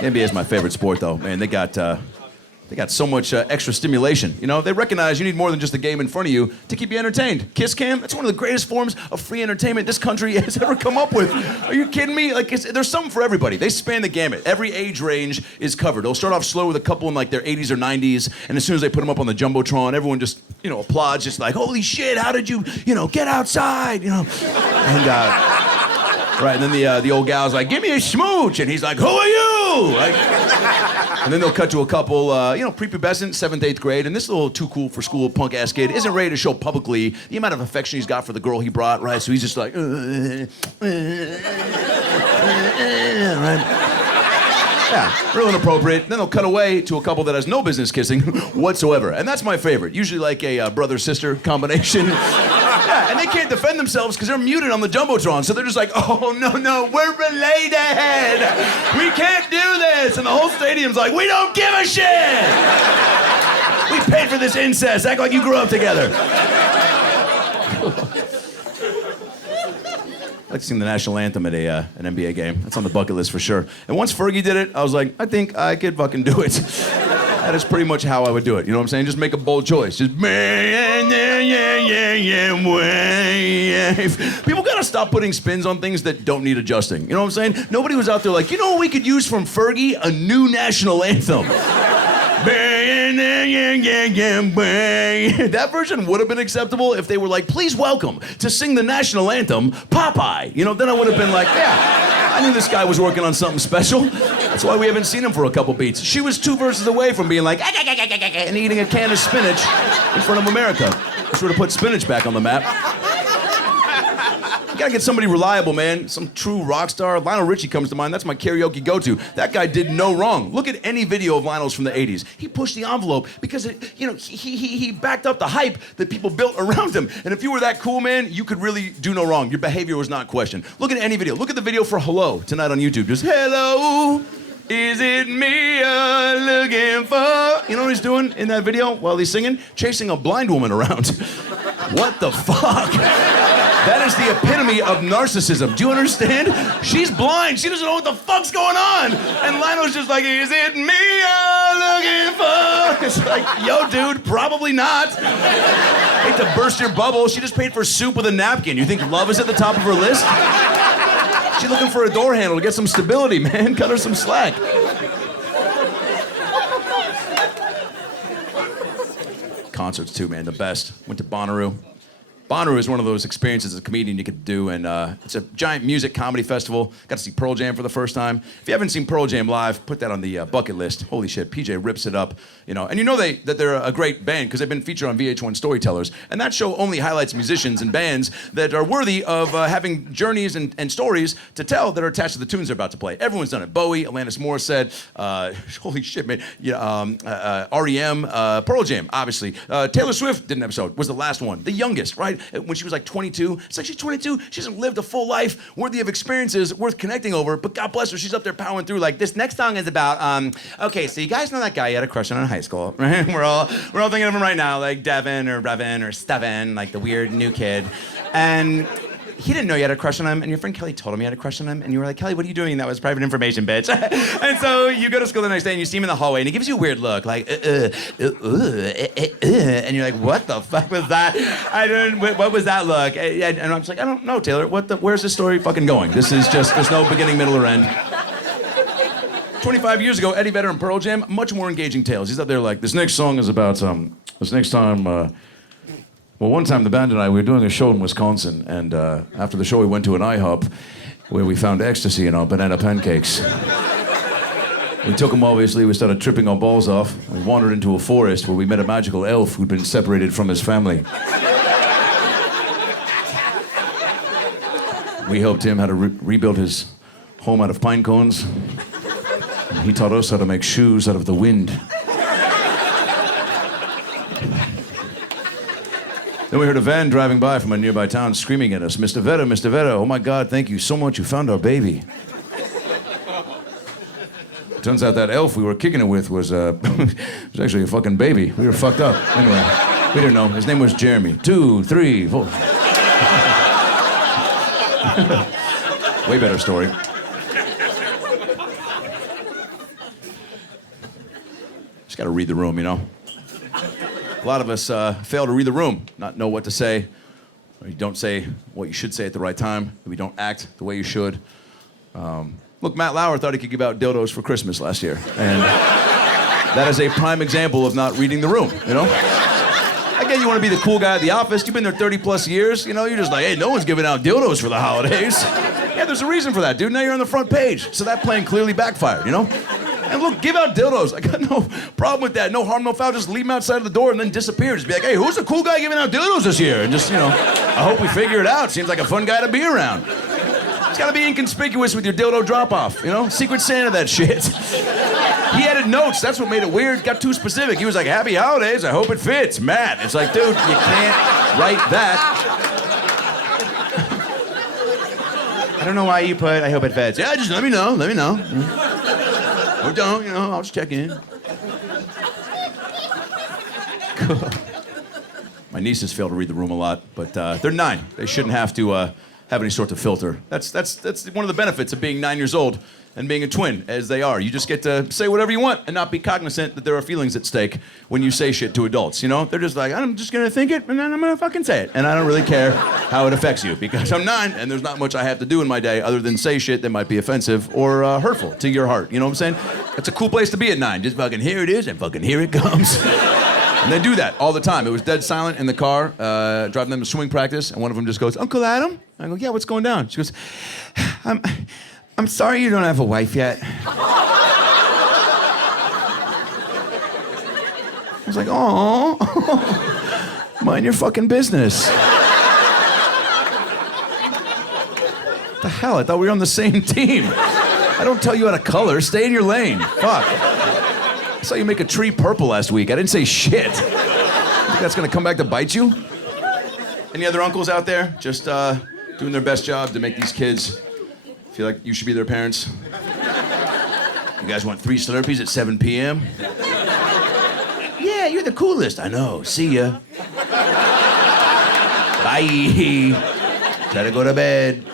The NBA is my favorite sport, though. Man, they got so much extra stimulation. They recognize you need more than just a game in front of you to keep you entertained. Kiss cam, that's one of the greatest forms of free entertainment this country has ever come up with. Are you kidding me? There's something for everybody. They span the gamut. Every age range is covered. They'll start off slow with a couple in their 80s or 90s, and as soon as they put them up on the Jumbotron, everyone just, applauds, just like, holy shit, how did you, get outside, And, right, and then the old gal's like, give me a smooch, and he's like, who are you? And then they'll cut to a couple, prepubescent, 7th, 8th grade, and this little too cool for school punk-ass kid isn't ready to show publicly the amount of affection he's got for the girl he brought, right? So he's just like, right? Yeah, real inappropriate. Then they'll cut away to a couple that has no business kissing whatsoever. And that's my favorite. Usually like a brother-sister combination. Yeah, and they can't defend themselves because they're muted on the Jumbotron. So they're just like, oh, no, we're related. We can't do this. And the whole stadium's like, we don't give a shit. We paid for this incest. Act like you grew up together. I'd like to sing the national anthem at an NBA game. That's on the bucket list for sure. And once Fergie did it, I was like, I think I could fucking do it. That is pretty much how I would do it. You know what I'm saying? Just make a bold choice. Just people gotta stop putting spins on things that don't need adjusting. You know what I'm saying? Nobody was out there like, you know what we could use from Fergie? A new national anthem. That version would have been acceptable if they were like, please welcome to sing the national anthem, Popeye. You know, then I would have been like, yeah, I knew this guy was working on something special. That's why we haven't seen him for a couple beats. She was 2 verses away from being like, and eating a can of spinach in front of America. Sort of put spinach back on the map. You gotta get somebody reliable, man. Some true rock star. Lionel Richie comes to mind. That's my karaoke go-to. That guy did no wrong. Look at any video of Lionel's from the 80s. He pushed the envelope because, he backed up the hype that people built around him. And if you were that cool, man, you could really do no wrong. Your behavior was not questioned. Look at any video. Look at the video for Hello tonight on YouTube. Just, hello, is it me you're looking for? You know what he's doing in that video while he's singing? Chasing a blind woman around. What the fuck? That is the epitome of narcissism. Do you understand? She's blind. She doesn't know what the fuck's going on. And Lionel's just like, is it me you're looking for? It's like, yo, dude, probably not. Hate to burst your bubble. She just paid for soup with a napkin. You think love is at the top of her list? She's looking for a door handle to get some stability, man. Cut her some slack. Concerts too, man, the best. Went to Bonnaroo. Bonnaroo is one of those experiences as a comedian you could do, and it's a giant music comedy festival. Got to see Pearl Jam for the first time. If you haven't seen Pearl Jam live, put that on the bucket list. Holy shit, PJ rips it up, And you know that they're a great band because they've been featured on VH1 Storytellers, and that show only highlights musicians and bands that are worthy of having journeys and stories to tell that are attached to the tunes they're about to play. Everyone's done it. Bowie, Alanis Morissette, holy shit, man, REM, Pearl Jam, obviously. Taylor Swift did an episode, was the last one, the youngest, right? When she was like 22. It's like she's 22. She hasn't lived a full life worthy of experiences worth connecting over. But God bless her, she's up there powering through like this next song is about. Okay, so you guys know that guy you had a crush on in high school, right? We're all thinking of him right now, like Devin or Brevin or Steven, like the weird new kid, and. He didn't know you had a crush on him, and your friend Kelly told him you had a crush on him, and you were like, Kelly, what are you doing? That was private information, bitch. And so you go to school the next day, and you see him in the hallway, and he gives you a weird look, like, and you're like, what the fuck was that? What was that look? And I'm just like, I don't know, Taylor. Where's this story fucking going? This is just, there's no beginning, middle, or end. 25 years ago, Eddie Vedder and Pearl Jam, much more engaging tales. He's up there like, this next song is about, well, one time the band and I, we were doing a show in Wisconsin, and after the show we went to an IHOP where we found ecstasy in our banana pancakes. We took them, obviously, we started tripping our balls off. We wandered into a forest where we met a magical elf who'd been separated from his family. We helped him how to rebuild his home out of pine cones. And he taught us how to make shoes out of the wind. Then we heard a van driving by from a nearby town screaming at us, Mr. Vedder, oh my God, thank you so much, you found our baby. Turns out that elf we were kicking it with was actually a fucking baby. We were fucked up. Anyway, we didn't know. His name was Jeremy. 2, 3, 4. Way better story. Just gotta read the room, A lot of us fail to read the room, not know what to say, or you don't say what you should say at the right time, or we don't act the way you should. Look, Matt Lauer thought he could give out dildos for Christmas last year, and that is a prime example of not reading the room, I get you want to be the cool guy at the office. You've been there 30 plus years, you're just like, hey, no one's giving out dildos for the holidays. Yeah, there's a reason for that, dude. Now you're on the front page, so that plan clearly backfired, And look, give out dildos. I got no problem with that. No harm, no foul. Just leave them outside of the door and then disappear. Just be like, hey, who's the cool guy giving out dildos this year? And just, I hope we figure it out. Seems like a fun guy to be around. It's gotta be inconspicuous with your dildo drop-off, Secret Santa, that shit. He added notes. That's what made it weird. Got too specific. He was like, happy holidays. I hope it fits. Matt. It's like, dude, you can't write that. I don't know why you put, I hope it fits. Yeah, just let me know. Or don't, I'll just check in. My nieces fail to read the room a lot, but they're 9. They shouldn't have to have any sort of filter. That's one of the benefits of being 9 years old and being a twin, as they are. You just get to say whatever you want and not be cognizant that there are feelings at stake when you say shit to adults, They're just like, I'm just gonna think it and then I'm gonna fucking say it. And I don't really care how it affects you because I'm 9 and there's not much I have to do in my day other than say shit that might be offensive or hurtful to your heart. You know what I'm saying? It's a cool place to be at 9. Just fucking here it is and fucking here it comes. And they do that all the time. It was dead silent in the car, driving them to swimming practice, and one of them just goes, Uncle Adam? I go, yeah, what's going down? She goes, I'm sorry you don't have a wife yet. I was like, oh, mind your fucking business. What the hell? I thought we were on the same team. I don't tell you how to color. Stay in your lane. Fuck. I saw you make a tree purple last week. I didn't say shit. You think that's gonna come back to bite you? Any other uncles out there just doing their best job to make these kids feel like you should be their parents? You guys want 3 Slurpees at 7 p.m.? Yeah, you're the coolest. I know. See ya. Bye. Try to go to bed.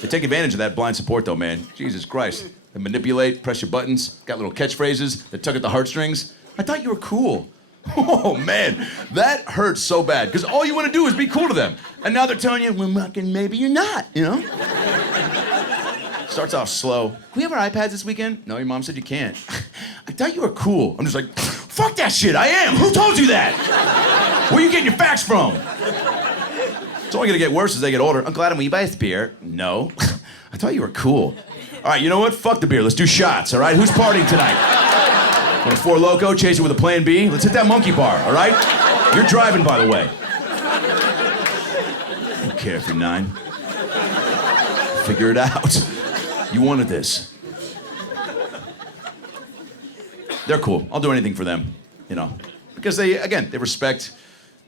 They take advantage of that blind support, though, man. Jesus Christ. They manipulate, press your buttons, got little catchphrases, they tug at the heartstrings. I thought you were cool. Oh, man, that hurts so bad, because all you want to do is be cool to them. And now they're telling you, well, maybe you're not, Starts off slow. Can we have our iPads this weekend? No, your mom said you can't. I thought you were cool. I'm just like, fuck that shit, I am. Who told you that? Where are you getting your facts from? It's only gonna get worse as they get older. Uncle Adam, will you buy us beer? No. I thought you were cool. All right, you know what? Fuck the beer. Let's do shots, all right? Who's partying tonight? Want a 4 Loko, chase it with a Plan B? Let's hit that monkey bar, all right? You're driving, by the way. I don't care if you're 9. Figure it out. You wanted this. They're cool. I'll do anything for them, Because they respect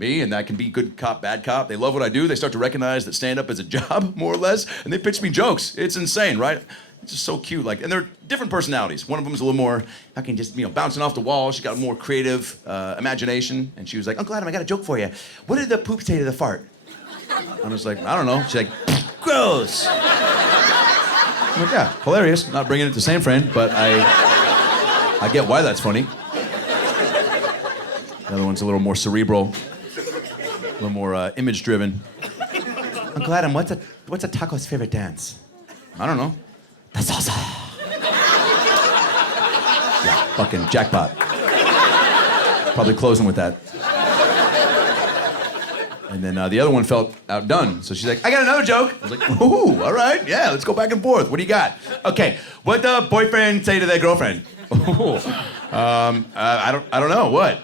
me, and that can be good cop, bad cop. They love what I do. They start to recognize that stand-up is a job, more or less, and they pitch me jokes. It's insane, right? It's just so cute. And they're different personalities. One of them is a little more, bouncing off the wall. She's got a more creative imagination, and she was like, Uncle Adam, I got a joke for you. What did the poop say to the fart? I was like, I don't know. She's like, gross. I'm like, yeah, hilarious. Not bringing it to San Fran, but I get why that's funny. The other one's a little more cerebral. A little more image-driven. Uncle Adam, what's a taco's favorite dance? I don't know. The salsa. Yeah, fucking jackpot. Probably closing with that. And then the other one felt outdone, so she's like, I got another joke. I was like, ooh, all right, yeah, let's go back and forth. What do you got? Okay, what the boyfriend say to their girlfriend? Ooh. I don't know. What?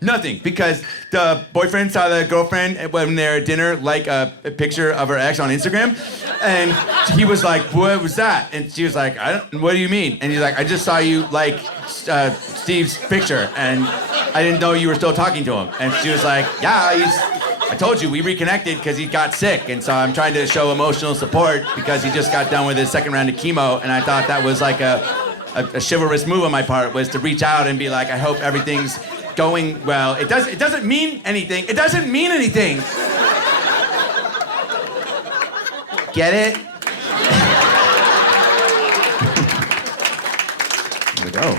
Nothing. Because the boyfriend saw the girlfriend when they're at dinner like a picture of her ex on Instagram, and he was like, "What was that?" And she was like, What do you mean?" And he's like, "I just saw you like Steve's picture, and I didn't know you were still talking to him." And she was like, "Yeah, I told you we reconnected because he got sick, and so I'm trying to show emotional support because he just got done with his 2nd round of chemo, and I thought that was like a chivalrous move on my part was to reach out and be like, I hope everything's going well. It doesn't mean anything. It doesn't mean anything. Get it? I'm like, oh,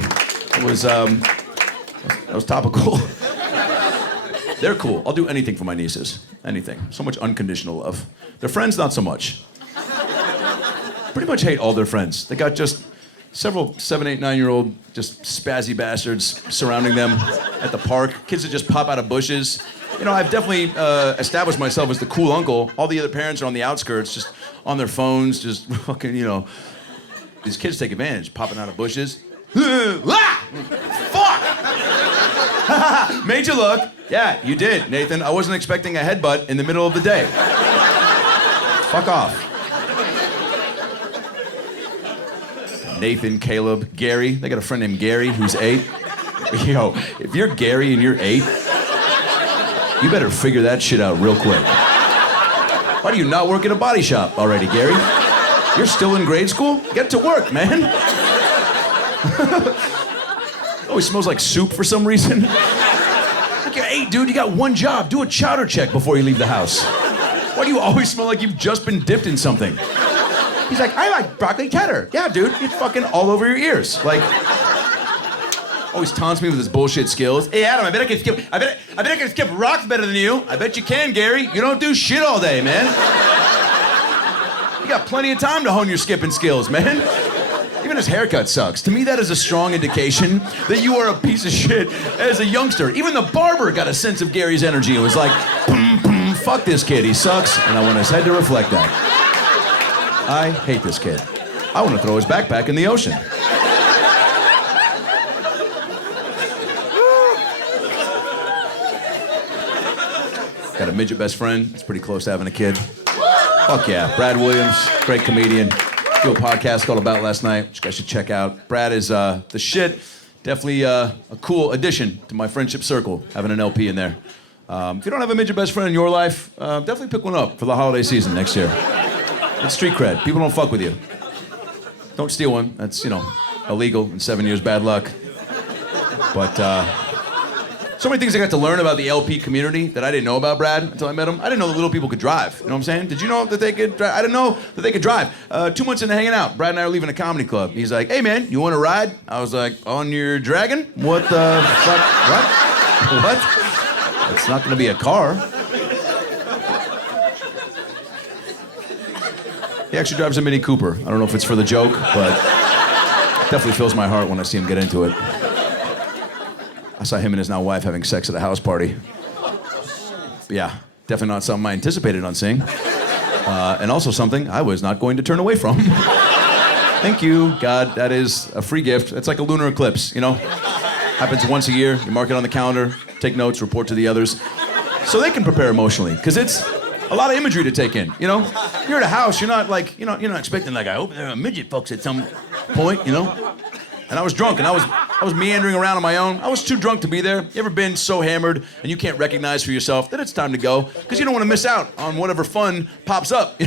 that was topical. They're cool. I'll do anything for my nieces. Anything. So much unconditional love. Their friends, not so much. Pretty much hate all their friends. They got just several 7, 8, 9-year-old just spazzy bastards surrounding them at the park. Kids that just pop out of bushes. I've definitely established myself as the cool uncle. All the other parents are on the outskirts, just on their phones, just fucking, these kids take advantage, popping out of bushes. Ah! Fuck! Made you look. Yeah, you did, Nathan. I wasn't expecting a headbutt in the middle of the day. Fuck off. Nathan, Caleb, Gary. They got a friend named Gary who's 8. Yo, if you're Gary and you're 8, you better figure that shit out real quick. Why do you not work at a body shop already, Gary? You're still in grade school? Get to work, man. Always smells like soup for some reason. Look, you're 8, dude. You got one job. Do a chowder check before you leave the house. Why do you always smell like you've just been dipped in something? He's like, I like broccoli cheddar. Yeah, dude, it's fucking all over your ears. Like, always taunts me with his bullshit skills. Hey, Adam, I bet I can skip rocks better than you. I bet you can, Gary. You don't do shit all day, man. You got plenty of time to hone your skipping skills, man. Even his haircut sucks. To me, that is a strong indication that you are a piece of shit as a youngster. Even the barber got a sense of Gary's energy. It was like, fuck this kid, he sucks, and I want his head to reflect that. I hate this kid. I want to throw his backpack in the ocean. Got a midget best friend. It's pretty close to having a kid. Fuck yeah. Brad Williams, great comedian. Do a podcast called About Last Night, which you guys should check out. Brad is the shit. Definitely a cool addition to my friendship circle, having an LP in there. If you don't have a midget best friend in your life, definitely pick one up for the holiday season next year. It's street cred. People don't fuck with you. Don't steal one. That's, illegal and 7 years bad luck. But so many things I got to learn about the LP community that I didn't know about Brad until I met him. I didn't know that little people could drive. You know what I'm saying? Did you know that they could drive? I didn't know that they could drive. 2 months into hanging out, Brad and I are leaving a comedy club. He's like, hey man, you want to ride? I was like, on your dragon? What the fuck? What? What? It's not going to be a car. He actually drives a Mini Cooper. I don't know if it's for the joke, but it definitely fills my heart when I see him get into it. I saw him and his now wife having sex at a house party. But yeah, definitely not something I anticipated on seeing. And also something I was not going to turn away from. Thank you, God. That is a free gift. It's like a lunar eclipse, Happens once a year. You mark it on the calendar, take notes, report to the others. So they can prepare emotionally, because it's a lot of imagery to take in, You're at a house, you're not like, you're not expecting like, I hope there are midget fucks at some point, And I was drunk, and I was meandering around on my own. I was too drunk to be there. You ever been so hammered and you can't recognize for yourself that it's time to go? Because you don't want to miss out on whatever fun pops up,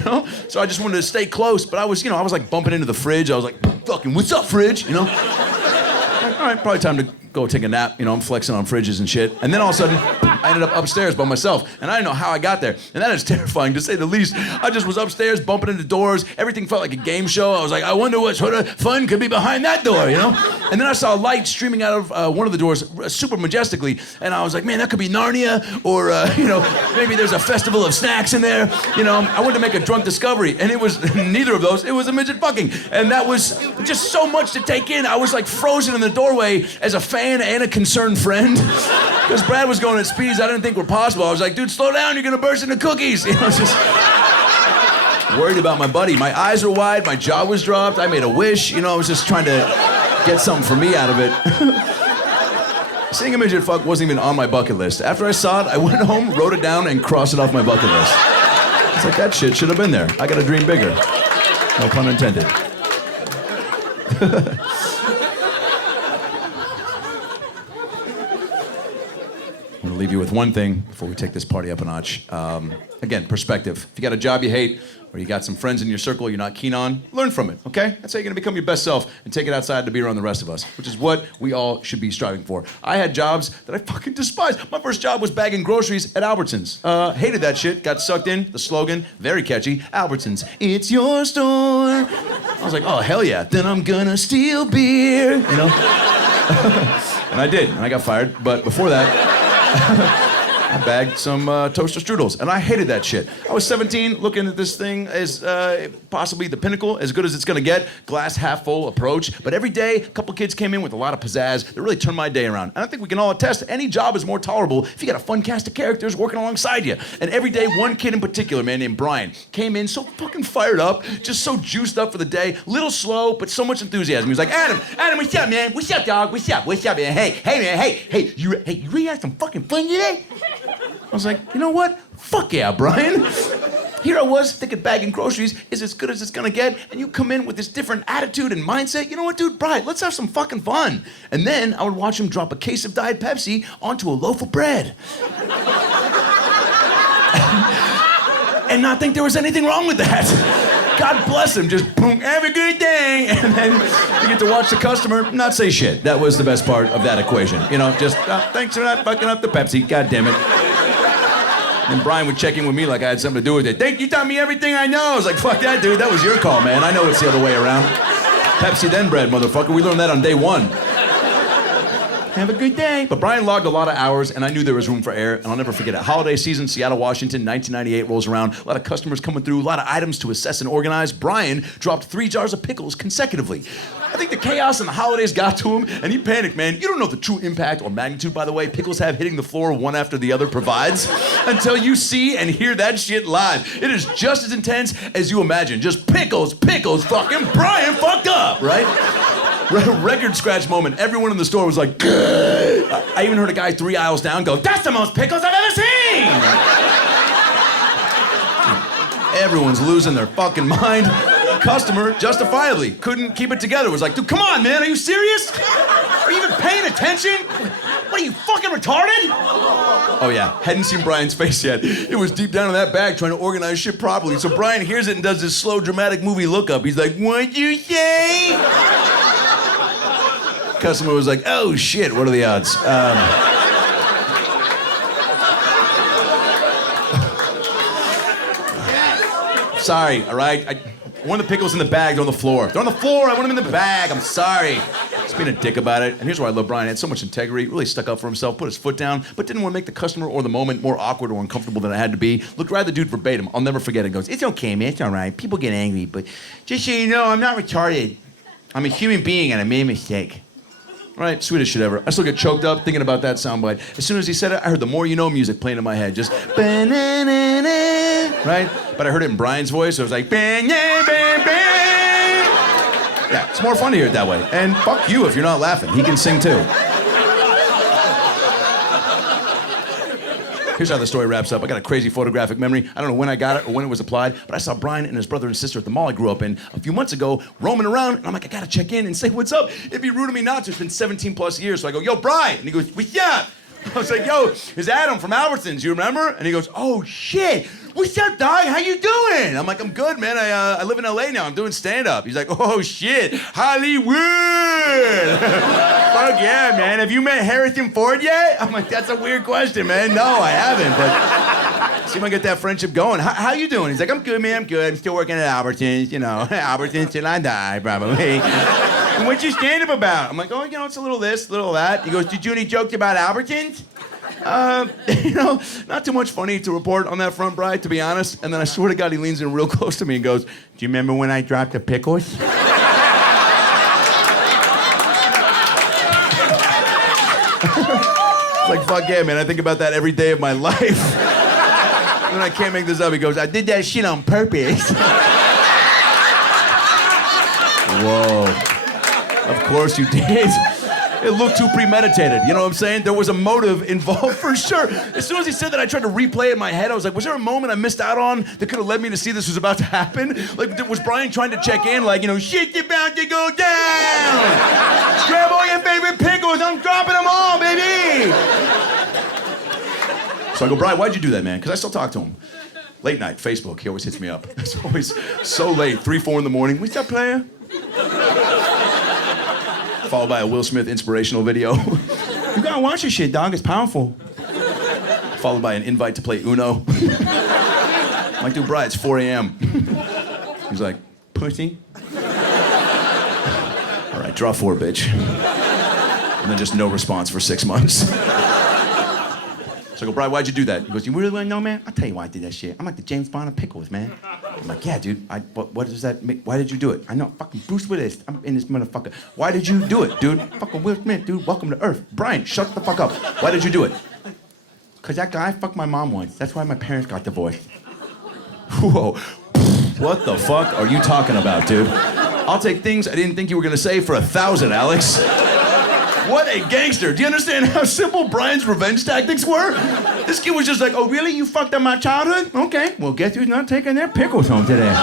So I just wanted to stay close, but I was like bumping into the fridge. I was like, fucking, what's up, fridge? All right, probably time to go take a nap. I'm flexing on fridges and shit. And then all of a sudden, I ended up upstairs by myself, and I didn't know how I got there. And that is terrifying, to say the least. I just was upstairs, bumping into doors. Everything felt like a game show. I was like, I wonder what sort of fun could be behind that door, And then I saw light streaming out of one of the doors super majestically, and I was like, man, that could be Narnia, or, maybe there's a festival of snacks in there. I wanted to make a drunk discovery, and it was neither of those. It was a midget fucking. And that was just so much to take in. I was like frozen in the doorway as a fan and a concerned friend, because Brad was going at speeds I didn't think were possible. I was like, dude, slow down, you're gonna burst into cookies. Just worried about my buddy. My eyes were wide, my jaw was dropped, I made a wish, I was just trying to get something for me out of it. Seeing a midget fuck wasn't even on my bucket list. After I saw it, I went home, wrote it down, and crossed it off my bucket list. It's like, that shit should have been there. I gotta dream bigger. No pun intended. I'm gonna leave you with one thing before we take this party up a notch. Again, perspective. If you got a job you hate, or you got some friends in your circle you're not keen on, learn from it, okay? That's how you're gonna become your best self and take it outside to be around the rest of us, which is what we all should be striving for. I had jobs that I fucking despised. My first job was bagging groceries at Albertsons. Hated that shit, got sucked in. The slogan, very catchy, Albertsons, it's your store. I was like, oh, hell yeah, then I'm gonna steal beer, And I did, and I got fired, but before that, I bagged some toaster strudels, and I hated that shit. I was 17, looking at this thing as possibly the pinnacle, as good as it's gonna get, glass half full approach. But every day, a couple kids came in with a lot of pizzazz that really turned my day around. And I think we can all attest, any job is more tolerable if you got a fun cast of characters working alongside you. And every day, one kid in particular, man named Brian, came in so fucking fired up, just so juiced up for the day, little slow, but so much enthusiasm. He was like, Adam, what's up, man? What's up, dog? What's up, man? Hey, man, hey, you really had some fucking fun today? I was like, you know what? Fuck yeah, Brian. Here I was thinking bagging groceries is as good as it's gonna get, and you come in with this different attitude and mindset. You know what, dude? Brian, let's have some fucking fun. And then I would watch him drop a case of Diet Pepsi onto a loaf of bread. And not think there was anything wrong with that. God bless him, just boom, have a good day. And then you get to watch the customer not say shit. That was the best part of that equation. You know, just thanks for not fucking up the Pepsi, God damn it. And Brian would check in with me like I had something to do with it. Thank you, taught me everything I know. I was like, fuck that, dude, that was your call, man. I know it's the other way around. Pepsi then bread, motherfucker. We learned that on day one. Have a good day. But Brian logged a lot of hours, and I knew there was room for error, and I'll never forget it. Holiday season, Seattle, Washington, 1998 rolls around. A lot of customers coming through, a lot of items to assess and organize. Brian dropped 3 jars of pickles consecutively. I think the chaos and the holidays got to him, and he panicked, man. You don't know the true impact or magnitude, by the way, pickles have hitting the floor one after the other provides until you see and hear that shit live. It is just as intense as you imagine. Just pickles, fucking Brian fucked up, right? Record scratch moment. Everyone in the store was like, good. I even heard a guy 3 aisles down go, that's the most pickles I've ever seen! Everyone's losing their fucking mind. Customer, justifiably, couldn't keep it together. Was like, dude, come on, man, are you serious? Are you even paying attention? What are you, fucking retarded? Oh yeah, hadn't seen Brian's face yet. It was deep down in that bag trying to organize shit properly. So Brian hears it and does this slow, dramatic movie lookup. He's like, what'd you say? Customer was like, oh shit, what are the odds? Sorry, all right? I wanted the pickles in the bag, they're on the floor. They're on the floor, I want them in the bag, I'm sorry. Just being a dick about it. And here's why I love Brian. He had so much integrity, really stuck up for himself, put his foot down, but didn't want to make the customer or the moment more awkward or uncomfortable than it had to be. Looked right at the dude verbatim. I'll never forget it. Goes, it's okay, man, it's all right. People get angry, but just so you know, I'm not retarded. I'm a human being and I made a mistake. Right, sweetest shit ever. I still get choked up thinking about that soundbite. As soon as he said it, I heard the More You Know music playing in my head. Just, right? But I heard it in Brian's voice, so it was like, yeah, it's more fun to hear it that way. And fuck you if you're not laughing. He can sing too. Here's how the story wraps up. I got a crazy photographic memory. I don't know when I got it or when it was applied, but I saw Brian and his brother and sister at the mall I grew up in a few months ago, roaming around, and I'm like, I gotta check in and say what's up. It'd be rude of me not to. It's been 17 plus years. So I go, yo, Brian. And he goes, what's up? I was like, yo, it's Adam from Albertsons, you remember? And he goes, oh shit. What's up, dog? How you doing? I'm like, I'm good, man. I live in LA now. I'm doing stand-up. He's like, oh shit, Hollywood. Fuck yeah, man. Have you met Harrison Ford yet? I'm like, that's a weird question, man. No, I haven't, but see if I get that friendship going. How you doing? He's like, I'm good, man. I'm good. I'm still working at Albertsons, you know. Albertsons till I die, probably. And what's your stand-up about? I'm like, oh, you know, it's a little this, a little that. He goes, did you do any jokes about Albertsons? You know, not too much funny to report on that front, Brian, to be honest. And then I swear to God, he leans in real close to me and goes, do you remember when I dropped the pickles? Like, fuck yeah, man. I think about that every day of my life. And I can't make this up. He goes, I did that shit on purpose. Whoa. Of course you did. It looked too premeditated, you know what I'm saying? There was a motive involved for sure. As soon as he said that, I tried to replay it in my head. I was like, was there a moment I missed out on that could have led me to see this was about to happen? Like, was Brian trying to check in, like, you know, shit's about to go down! Grab all your favorite pickles, I'm dropping them all, baby! So I go, Brian, why'd you do that, man? Because I still talk to him. Late night, Facebook, he always hits me up. It's always so late, 3, 4 in the morning. What's up, player? Followed by a Will Smith inspirational video. You gotta watch this shit, dog. It's powerful. Followed by an invite to play Uno. I'm like, dude, Brian, it's 4 a.m. He's like, pussy. All right, draw 4, bitch. And then just no response for 6 months. So I go, Brian, why'd you do that? He goes, you really want to know, man? I'll tell you why I did that shit. I'm like the James Bond of pickles, man. I'm like, yeah, dude. What does that mean? Why did you do it? I know, fucking Bruce Willis. I'm in this motherfucker. Why did you do it, dude? Fucking Will Smith, dude. Welcome to Earth. Brian, shut the fuck up. Why did you do it? Because that guy fucked my mom once. That's why my parents got divorced. Whoa. What the fuck are you talking about, dude? I'll take things I didn't think you were gonna say for 1,000, Alex. What a gangster. Do you understand how simple Brian's revenge tactics were? This kid was just like, oh, really? You fucked up my childhood? Okay, well, guess who's not taking their pickles home today?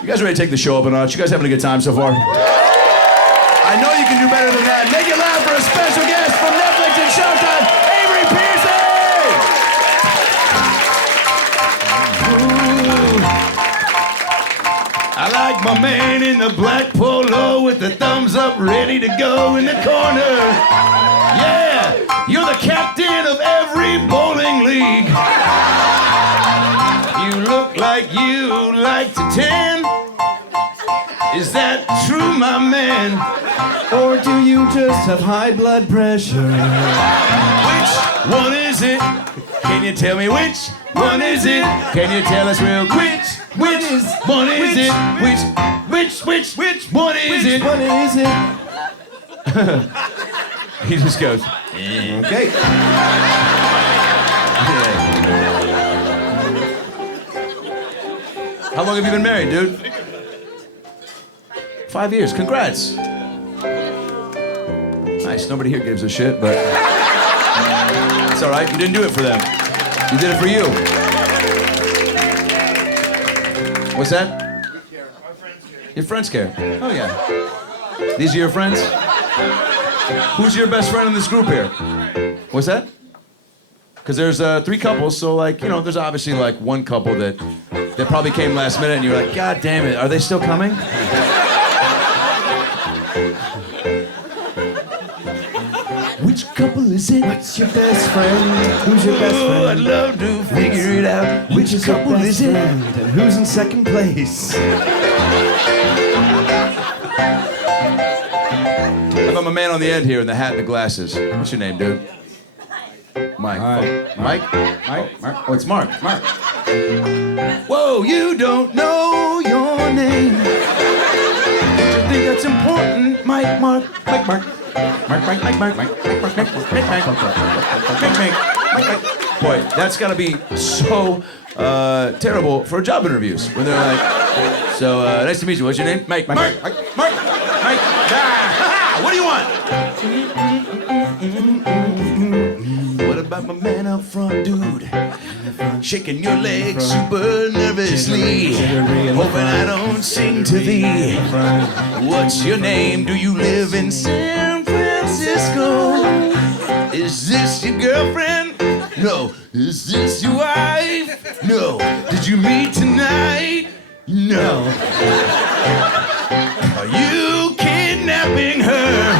You guys ready to take the show up a notch? You guys having a good time so far? I know you can do better than that. Make it loud for a special guest from Netflix and Showtime, Avery Pearson! I like my man in the black polo with the thumbs up ready to go in the corner. Yeah, you're the captain of every bowling league. You look like you like to tan. Is that true, my man? Or do you just have high blood pressure? Which one is it? Can you tell me which one is it? Can you tell us real quick? Which one is it? Which one is it? Which one is it? He just goes, okay. How long have you been married, dude? 5 years. Congrats. Nice. Nobody here gives a shit, but it's all right. You didn't do it for them. You did it for you. What's that? We care. Our friends care. Your friends care. Oh yeah. These are your friends? Who's your best friend in this group here? What's that? Because there's 3 couples, so like, you know, there's obviously like one couple that probably came last minute and you're like, God damn it, are they still coming? Which couple is it? What's your best friend? Who's your best friend? I'd love to figure it out. Which Who's couple your best is it? friend? And who's in second place? If I'm a man on the end here in the hat and the glasses. What's your name, dude? Mike. Mike? Mark? Oh, it's Mark. Mark. Whoa, you don't know your name. I think that's important, Mike, Mark. Mike, Mark. Boy, that's gotta be so terrible for job interviews when they're like, so nice to meet you. What's your name? Mike. Mark. What do you want? What about my man up front, dude? Shaking your legs super nervously, hoping I don't sing to thee. What's your name? Do you live in San Francisco? Is this your girlfriend? No. Is this your wife? No. Did you meet tonight? No. Are you kidnapping her?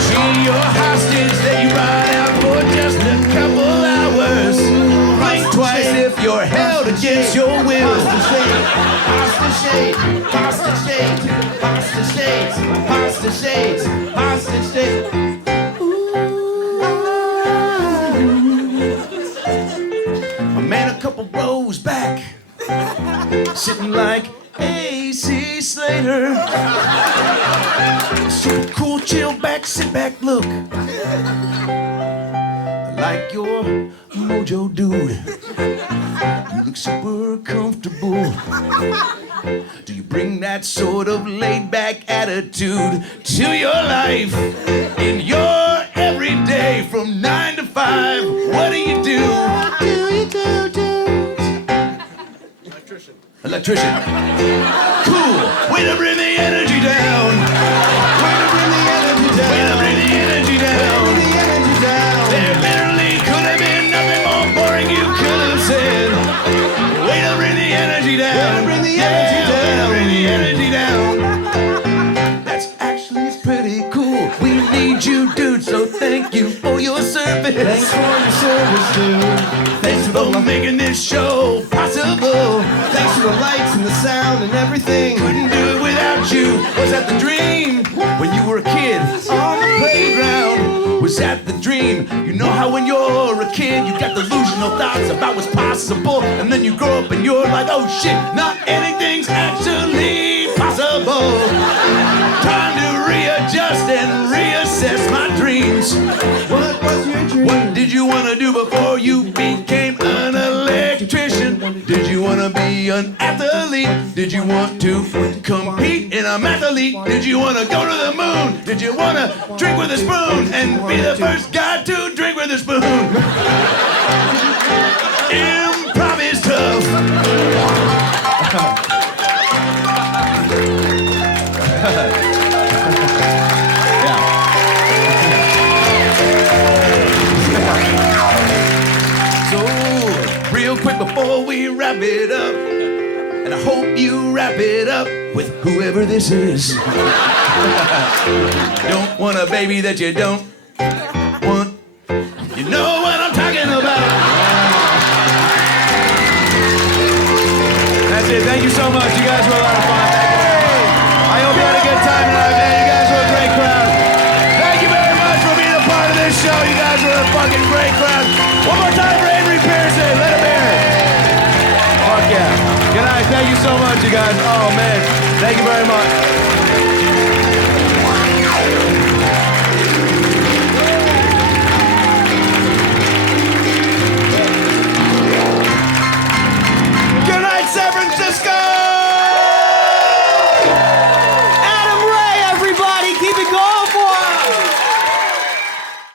She your hostage that you ride out for just a couple hours. Think twice if you're held against your will. Hostage. A man a couple rows back, sitting like A.C. Slater. Super cool, chill back, sit back, look. I like your mojo, dude. You look super comfortable. Do you bring that sort of laid-back attitude to your life? In your everyday from 9 to 5, what do you do? Electrician. Cool. Way to bring the energy down. There literally could have been nothing more boring you could have said. Way to bring the energy down. Bring the energy down. That's actually pretty cool. We need you, dude, so thank you for your service. Thanks for your service, dude. Thanks for making this show possible. Thanks for the lights and the sound and everything. Couldn't do it without told you? Was that the dream when you were a kid on the playground? Was that the dream? You know how when you're a kid you got delusional thoughts about what's possible, and then you grow up and you're like, oh shit, not anything's actually possible. Time to readjust and reassess my dreams. What was your dream? What did you want to do before you became an electrician? Did you want to be an athlete? Did you want to compete in a mathlete? Did you want to go to the moon? Did you want to drink with a spoon and be the first guy to drink with a spoon? Improv is tough. So, real quick before we wrap it up, and I hope you wrap it up with whoever this is. Don't want a baby that you don't want. You know what I'm talking about. That's it. Thank you so much. You guys were a lot of fun. I hope you had a good time tonight, man. You guys were a great crowd. Thank you very much for being a part of this show. You guys were a fucking great crowd. One more time for Avery Pearson. Let him hear it. Fuck yeah. Good night. Thank you so much, you guys. Oh, man. Thank you very much.